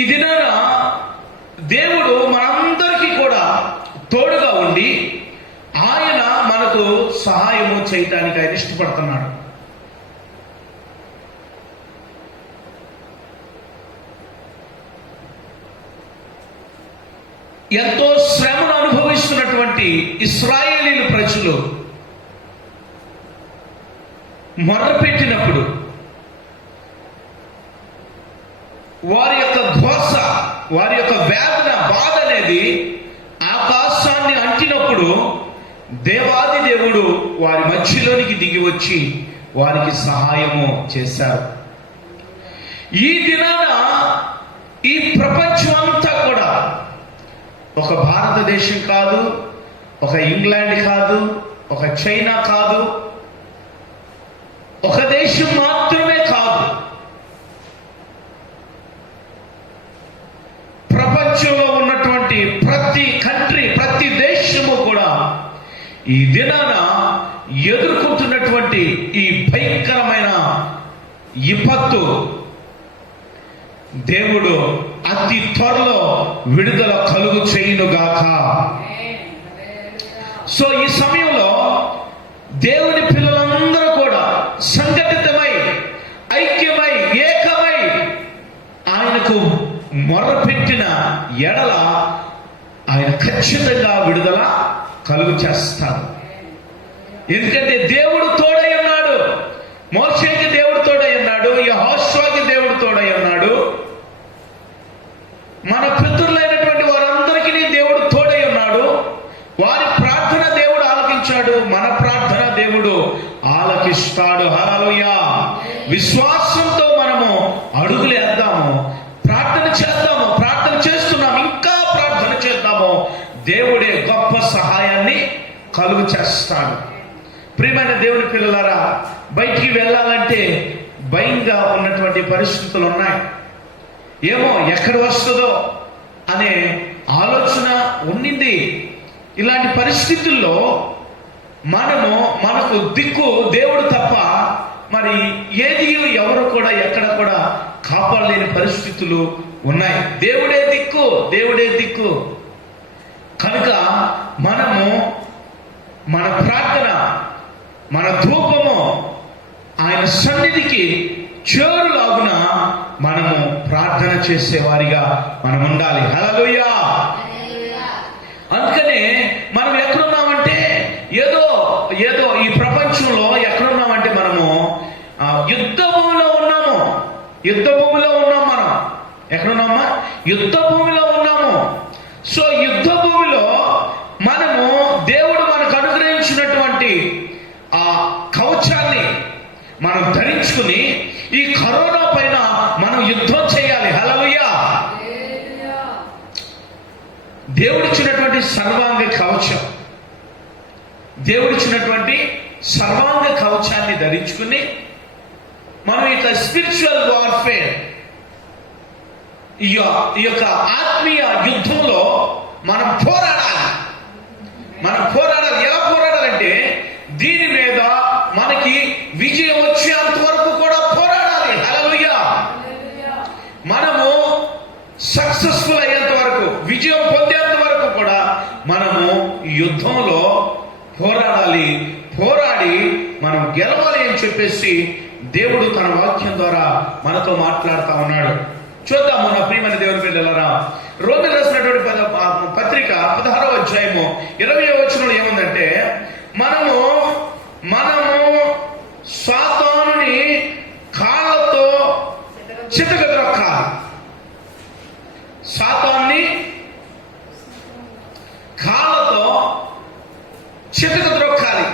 ఈ దినాన దేవుడు మనందరికీ కూడా తోడుగా ఉండి ఆయన మనకు సహాయము చేయటానికి ఆయన ఇష్టపడుతున్నాడు. ఎంతో శ్రమను అనుభవిస్తున్నటువంటి ఇశ్రాయేలీలు ప్రజలు మొర్రపెట్టినప్పుడు వారి యొక్క ఘోష, వారి యొక్క వేదన, బాధ అనేది ఆకాశాన్ని అంటినప్పుడు దేవాది దేవుడు వారి మధ్యలోనికి దిగి వచ్చి వారికి సహాయము చేశారు. ఈ దినాన ఈ ప్రపంచం అంతా కూడా ఒక భారతదేశం కాదు, ఒక ఇంగ్లాండ్ కాదు, ఒక చైనా కాదు, ఒక దేశం మాత్రమే కాదు, ప్రపంచంలో ఉన్నటువంటి ప్రతి కంట్రీ, ప్రతి దేశము కూడా ఈ దినాన ఎదుర్కొంటున్నటువంటి ఈ భయంకరమైన విపత్తు దేవుడు అతి త్వరలో విడుదల కలుగు చేయునుగాక. సో ఈ సమయంలో దేవుని పిల్లలందరూ కూడా సంఘటితమై, ఐక్యమై, ఏకమై ఆయనకు మొర్రపెట్టిన ఎడల ఆయన ఖచ్చితంగా విడుదల కలుగు చేస్తాడు. ఎందుకంటే దేవుడు తోడై ఉన్నాడు. మోషేకి దేవుడు తోడై ఉన్నాడు, యెహోషువకి దేవుడు తోడై ఉన్నాడు, మన పితరులైనటువంటి వారందరికీ దేవుడు తోడై ఉన్నాడు. వారి ప్రార్థన దేవుడు ఆలకించాడు, మన ప్రార్థన దేవుడు ఆలకిస్తాడు. హల్లెలూయా. విశ్వాసంతో మనము అడుగులేద్దాము, ప్రార్థన చేద్దాము. ప్రార్థన చేస్తున్నాం, ఇంకా ప్రార్థన చేద్దాము. దేవుడే గొప్ప సహాయాన్ని కలుగు చేస్తాడు. ప్రియమైన దేవుని పిల్లలారా, బయటికి వెళ్ళాలంటే భయంగా ఉన్నటువంటి పరిస్థితులు ఉన్నాయి. ఏమో ఎక్కడ వస్తుందో అనే ఆలోచన ఉండింది. ఇలాంటి పరిస్థితుల్లో మనకు దిక్కు దేవుడు తప్ప మరి ఏది ఎవరు కూడా ఎక్కడ కూడా కాపాడలేని పరిస్థితులు ఉన్నాయి. దేవుడే దిక్కు, దేవుడే దిక్కు. కనుక మనము మన ప్రార్థన, మన ధూపము ఆయన సన్నిధికి చేరులాగున మనము ప్రార్థన చేసేవారిగా మనం ఉండాలి. హల్లెలూయా. అందుకనే మనం ఎక్కడున్నామంటే ఏదో ఏదో ఈ ప్రపంచంలో ఎక్కడున్నామంటే మనము యుద్ధ భూమిలో ఉన్నాము. యుద్ధ భూమిలో ఉన్నాం. మనం ఎక్కడున్నామా? యుద్ధ భూమిలో ఉన్నాము. సో యుద్ధ భూమిలో మనము దేవుడు మనకు అనుగ్రహించినటువంటి ఆ కవచాన్ని మనం ధరించుకుని ఈ కరోనా పైన మనం యుద్ధం చేయాలి. హల్లెలూయా. దేవుడిచ్చినటువంటి సర్వాంగ కవచం, దేవుడిచ్చినటువంటి సర్వాంగ కవచాన్ని ధరించుకుని మనం ఇక స్పిరిచువల్ వార్ఫేర్, ఈ యొక్క ఆత్మీయ యుద్ధంలో మనం పోరాడాలి. మనం పోరాడాలి. ఎలా పోరాడాలంటే దీని మీద మనకి విజయం వచ్చేంత వరకు కూడా పోరాడాలి. హల్లెలూయా. మనము సక్సెస్ఫుల్ అయ్యేంత వరకు, విజయం పొందేంత వరకు కూడా మనము ఈ యుద్ధంలో పోరాడాలి. పోరాడి మనం గెలవాలి అని చెప్పేసి దేవుడు తన వాక్యం ద్వారా మనతో మాట్లాడుతూ ఉన్నాడు. చూద్దాము నా ప్రియమైన దేవుని పిల్లలారా, రోమీయులకు రాసినటువంటి పత్రిక 16వ అధ్యాయము 20వ వచనంలో ఏముందంటే, మనము సాతానుని కాళ్ళతో చితకద్రొక్కాలి. సాతాన్ని కాళ్ళతో చితకద్రొక్కాలి.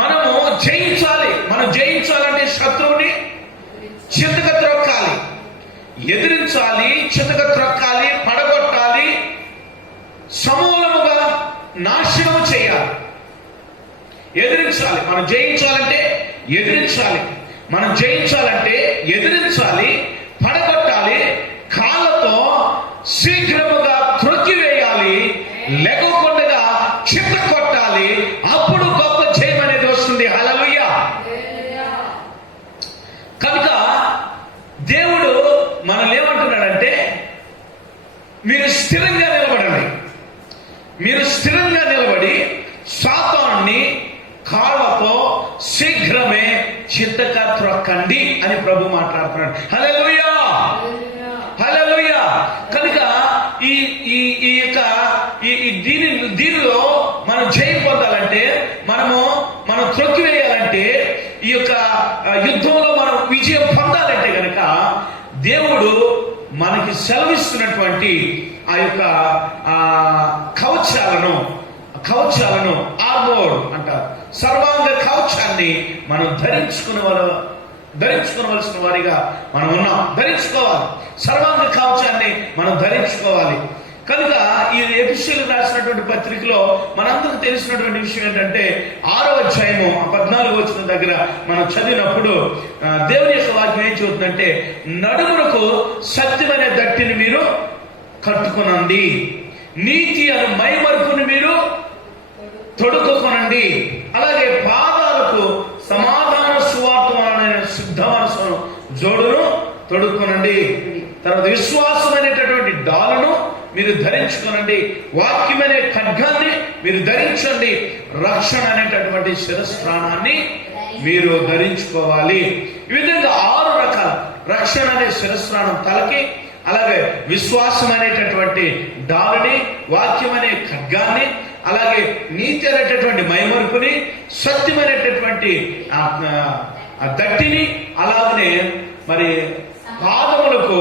మనము జయించాలి. మనం జయించాలంటే శత్రువుని చితక త్రొక్కాలి, ఎదిరించాలి, చితక త్రొక్కాలి, పడగొట్టాలి, సమూలముగా నాశనం చేయాలి. ఎదిరించాలి. మనం జయించాలంటే ఎదిరించాలి. మనం జయించాలంటే ఎదిరించాలి, పడగొట్టాలి, కాళ్ళతో శీఘ్రముగా త్రొక్కివేయాలి, లెగకుండా చిత్త కొట్టాలి. అప్పుడు గొప్ప జయం అనేది వస్తుంది. హల్లెలూయా. కనుక దేవుడు మనల్ని ఏమంటున్నాడంటే, మీరు స్థిరంగా నిలబడండి. మీరు స్థిరంగా నిలబడి సాతానుని కాళ్ళతో శీఘ్రమే చిత్తక త్రొక్కండి అని ప్రభు మాట్లాడుతున్నాడు. హల్లెలూయా. హల్లెలూయా. కనుక దీనిలో మనం జయం పొందాలంటే, మనం త్రొక్కివేయాలంటే, ఈ యొక్క యుద్ధంలో మనం విజయం పొందాలంటే కనుక దేవుడు మనకి సెలవిస్తున్నటువంటి ఆ యొక్క కవచాలను ఆర్మోర్ అంటారు. సర్వాంగ కవచాన్ని మనం ధరించుకోవలసిన వారిగా మనం ఉన్నాం. ధరించుకోవాలి. సర్వాంగ కవచాన్ని మనం ధరించుకోవాలి. కనుక ఈ ఎఫెసీయులకు రాసినటువంటి పత్రికలో మనందరికీ తెలిసినటువంటి విషయం ఏంటంటే, 6వ అధ్యాయము 14వ వచనం దగ్గర మనం చదివినప్పుడు దేవుని యొక్క వాక్యం ఏం చెబుతుందంటే, నడుమునకు సత్యమనే దట్టిని మీరు కట్టుకొనండి, నీతి అను మైమరుపుని మీరు తొడుక్కుకొనండి, అలాగే పాదాలకు సమాధాన సువార్త శుద్ధ మనసును జోడును తొడుక్కునండి. తర్వాత విశ్వాసం అనేటటువంటి డాలును మీరు ధరించుకోనండి. వాక్యం అనే ఖడ్గాన్ని మీరు ధరించండి. రక్షణ అనేటటువంటి శిరస్త్రాణాన్ని మీరు ధరించుకోవాలి. ఈ విధంగా 6 రకాల రక్షణ అనే శిరస్త్రాణం తలకి, అలాగే విశ్వాసం అనేటటువంటి డాలుని, వాక్యం అనే ఖడ్గాన్ని, అలాగే నీతి అనేటటువంటి మైమరుపుని, సత్యం అనేటటువంటి దట్టిని, అలాగనే మరి పాదములకు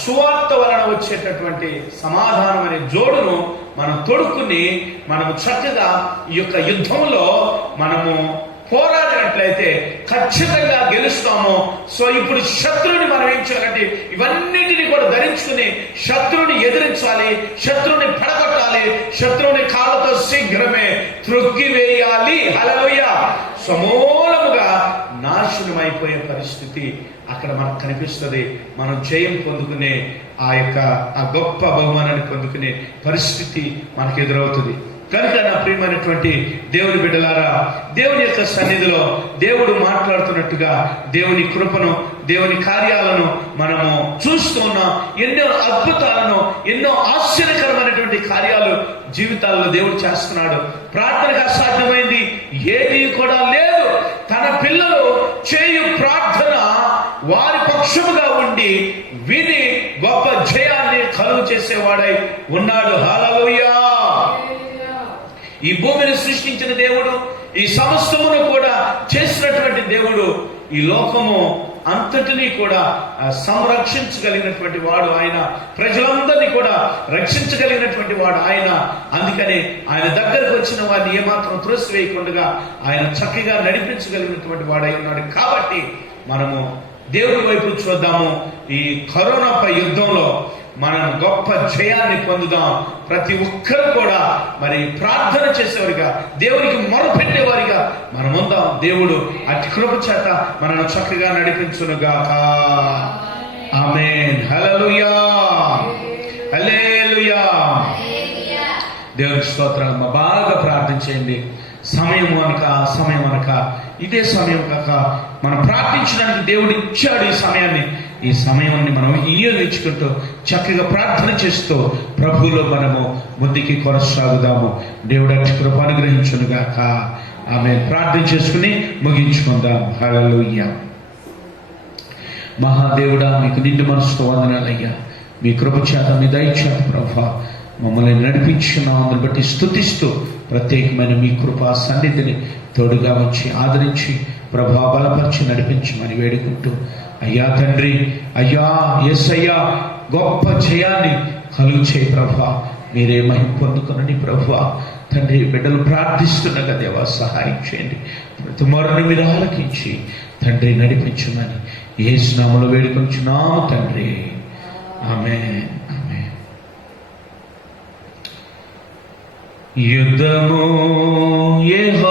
సువార్త వలన వచ్చేటటువంటి సమాధానం అనే జోడును మనం తొడుక్కుని మనము చక్కగా ఈ యొక్క యుద్ధంలో మనము పోరాడినట్లయితే ఖచ్చితంగా గెలుస్తాము. సో ఇప్పుడు శత్రువుని మనం ఏం చేయాలంటే ఇవన్నిటిని కూడా ధరించుకుని శత్రువుని ఎదిరించాలి, శత్రువుని పడగొట్టాలి, శత్రువుని కాళ్ళతో శీఘ్రమే త్రొక్కి వేయాలి. హల్లెలూయా. సమూలముగా నాశనం అయిపోయే పరిస్థితి అక్కడ మనకు కనిపిస్తుంది. మనం జయం పొందుకునే ఆ గొప్ప బహుమానాన్ని పొందుకునే పరిస్థితి మనకు ఎదురవుతుంది. కనుక నా ప్రియమైనటువంటి దేవుని బిడ్డలారా, దేవుని యొక్క సన్నిధిలో దేవుడు మాట్లాడుతున్నట్టుగా దేవుని కృపను, దేవుని కార్యాలను మనము చూస్తూ ఉన్నాం. ఎన్నో అద్భుతాలను, ఎన్నో ఆశ్చర్యకరమైనటువంటి కార్యాలు జీవితాల్లో దేవుడు చేస్తున్నాడు. ప్రార్థనకు అసాధ్యమైంది ఏది కూడా లేదు. తన పిల్లలు చేయు ప్రార్థన వారి పక్షముగా ఉండి విని గొప్ప జయాన్ని కలుగు చేసేవాడై ఉన్నాడు. హల్లెలూయా. ఈ భూమిని సృష్టించిన దేవుడు, ఈ సమస్తమును కూడా చేసినటువంటి దేవుడు, ఈ లోకము అంతటినీ కూడా సంరక్షించగలిగినటువంటి వాడు ఆయన. ప్రజలందరినీ కూడా రక్షించగలిగినటువంటి వాడు ఆయన. అందుకని ఆయన దగ్గరకు వచ్చిన వారిని ఏమాత్రం త్రోసివేయకుండా ఆయన చక్కగా నడిపించగలిగినటువంటి వాడు అయి ఉన్నాడు. కాబట్టి మనము దేవుడి వైపు చూద్దాము. ఈ కరోనాపై యుద్ధంలో మనం గొప్ప జయాన్ని పొందుదాం. ప్రతి ఒక్కరు కూడా మరి ప్రార్థన చేసేవారిగా, దేవునికి మొరపెట్టేవారిగా మనం ఉందాం. దేవుడు అతి కృప చేత మనను చక్కగా నడిపించునుగాక. ఆమేన్. హల్లెలూయా. హల్లెలూయా. దేవునికి స్తోత్రం. బాగా ప్రార్థన చేయండి. సమయం అనక ఇదే సమయం కాక మనం ప్రార్థించడానికి దేవుడు ఇచ్చాడు ఈ సమయాన్ని. ఈ సమయాన్ని మనం వినియోగించుకుంటూ చక్కగా ప్రార్థన చేస్తూ ప్రభువులో మనము ముందుకి కొనసాగుదాము. దేవుడు అట్టి కృప అనుగ్రహించునుగాక. ఆమేన్. ప్రార్థన చేసుకుని ముగించుకుందాం. హల్లెలూయా. మహాదేవుడా, మీకు నిండు మనసుతో వందనాలయ్యా. మీ కృప చేత, మీ దయ చేత ప్రభువా మమ్మల్ని నడిపించున్నామని బట్టి స్తుతిస్తూ ప్రత్యేకమైన మీ కృపా సన్నిధిని తోడుగా వచ్చి ఆదరించి ప్రభా బలపరిచి నడిపించమని వేడుకుంటూ, అయ్యా తండ్రి, అయ్యా యేసయ్యా, గొప్ప జయాన్ని కలుగు చేయి ప్రభా. మీరే మహిమ పొందుకునని ప్రభా. తండ్రి, బిడ్డలు ప్రార్థిస్తుండగా దేవా సహాయం చేయండి. ప్రతి మొరని మీరు ఆలకించి తండ్రి నడిపించమని యేసు నామములో వేడుకొంచున్నాము తండ్రి. ఆమేన్. ఆమేన్. యుద్ధము యెహోవాదే,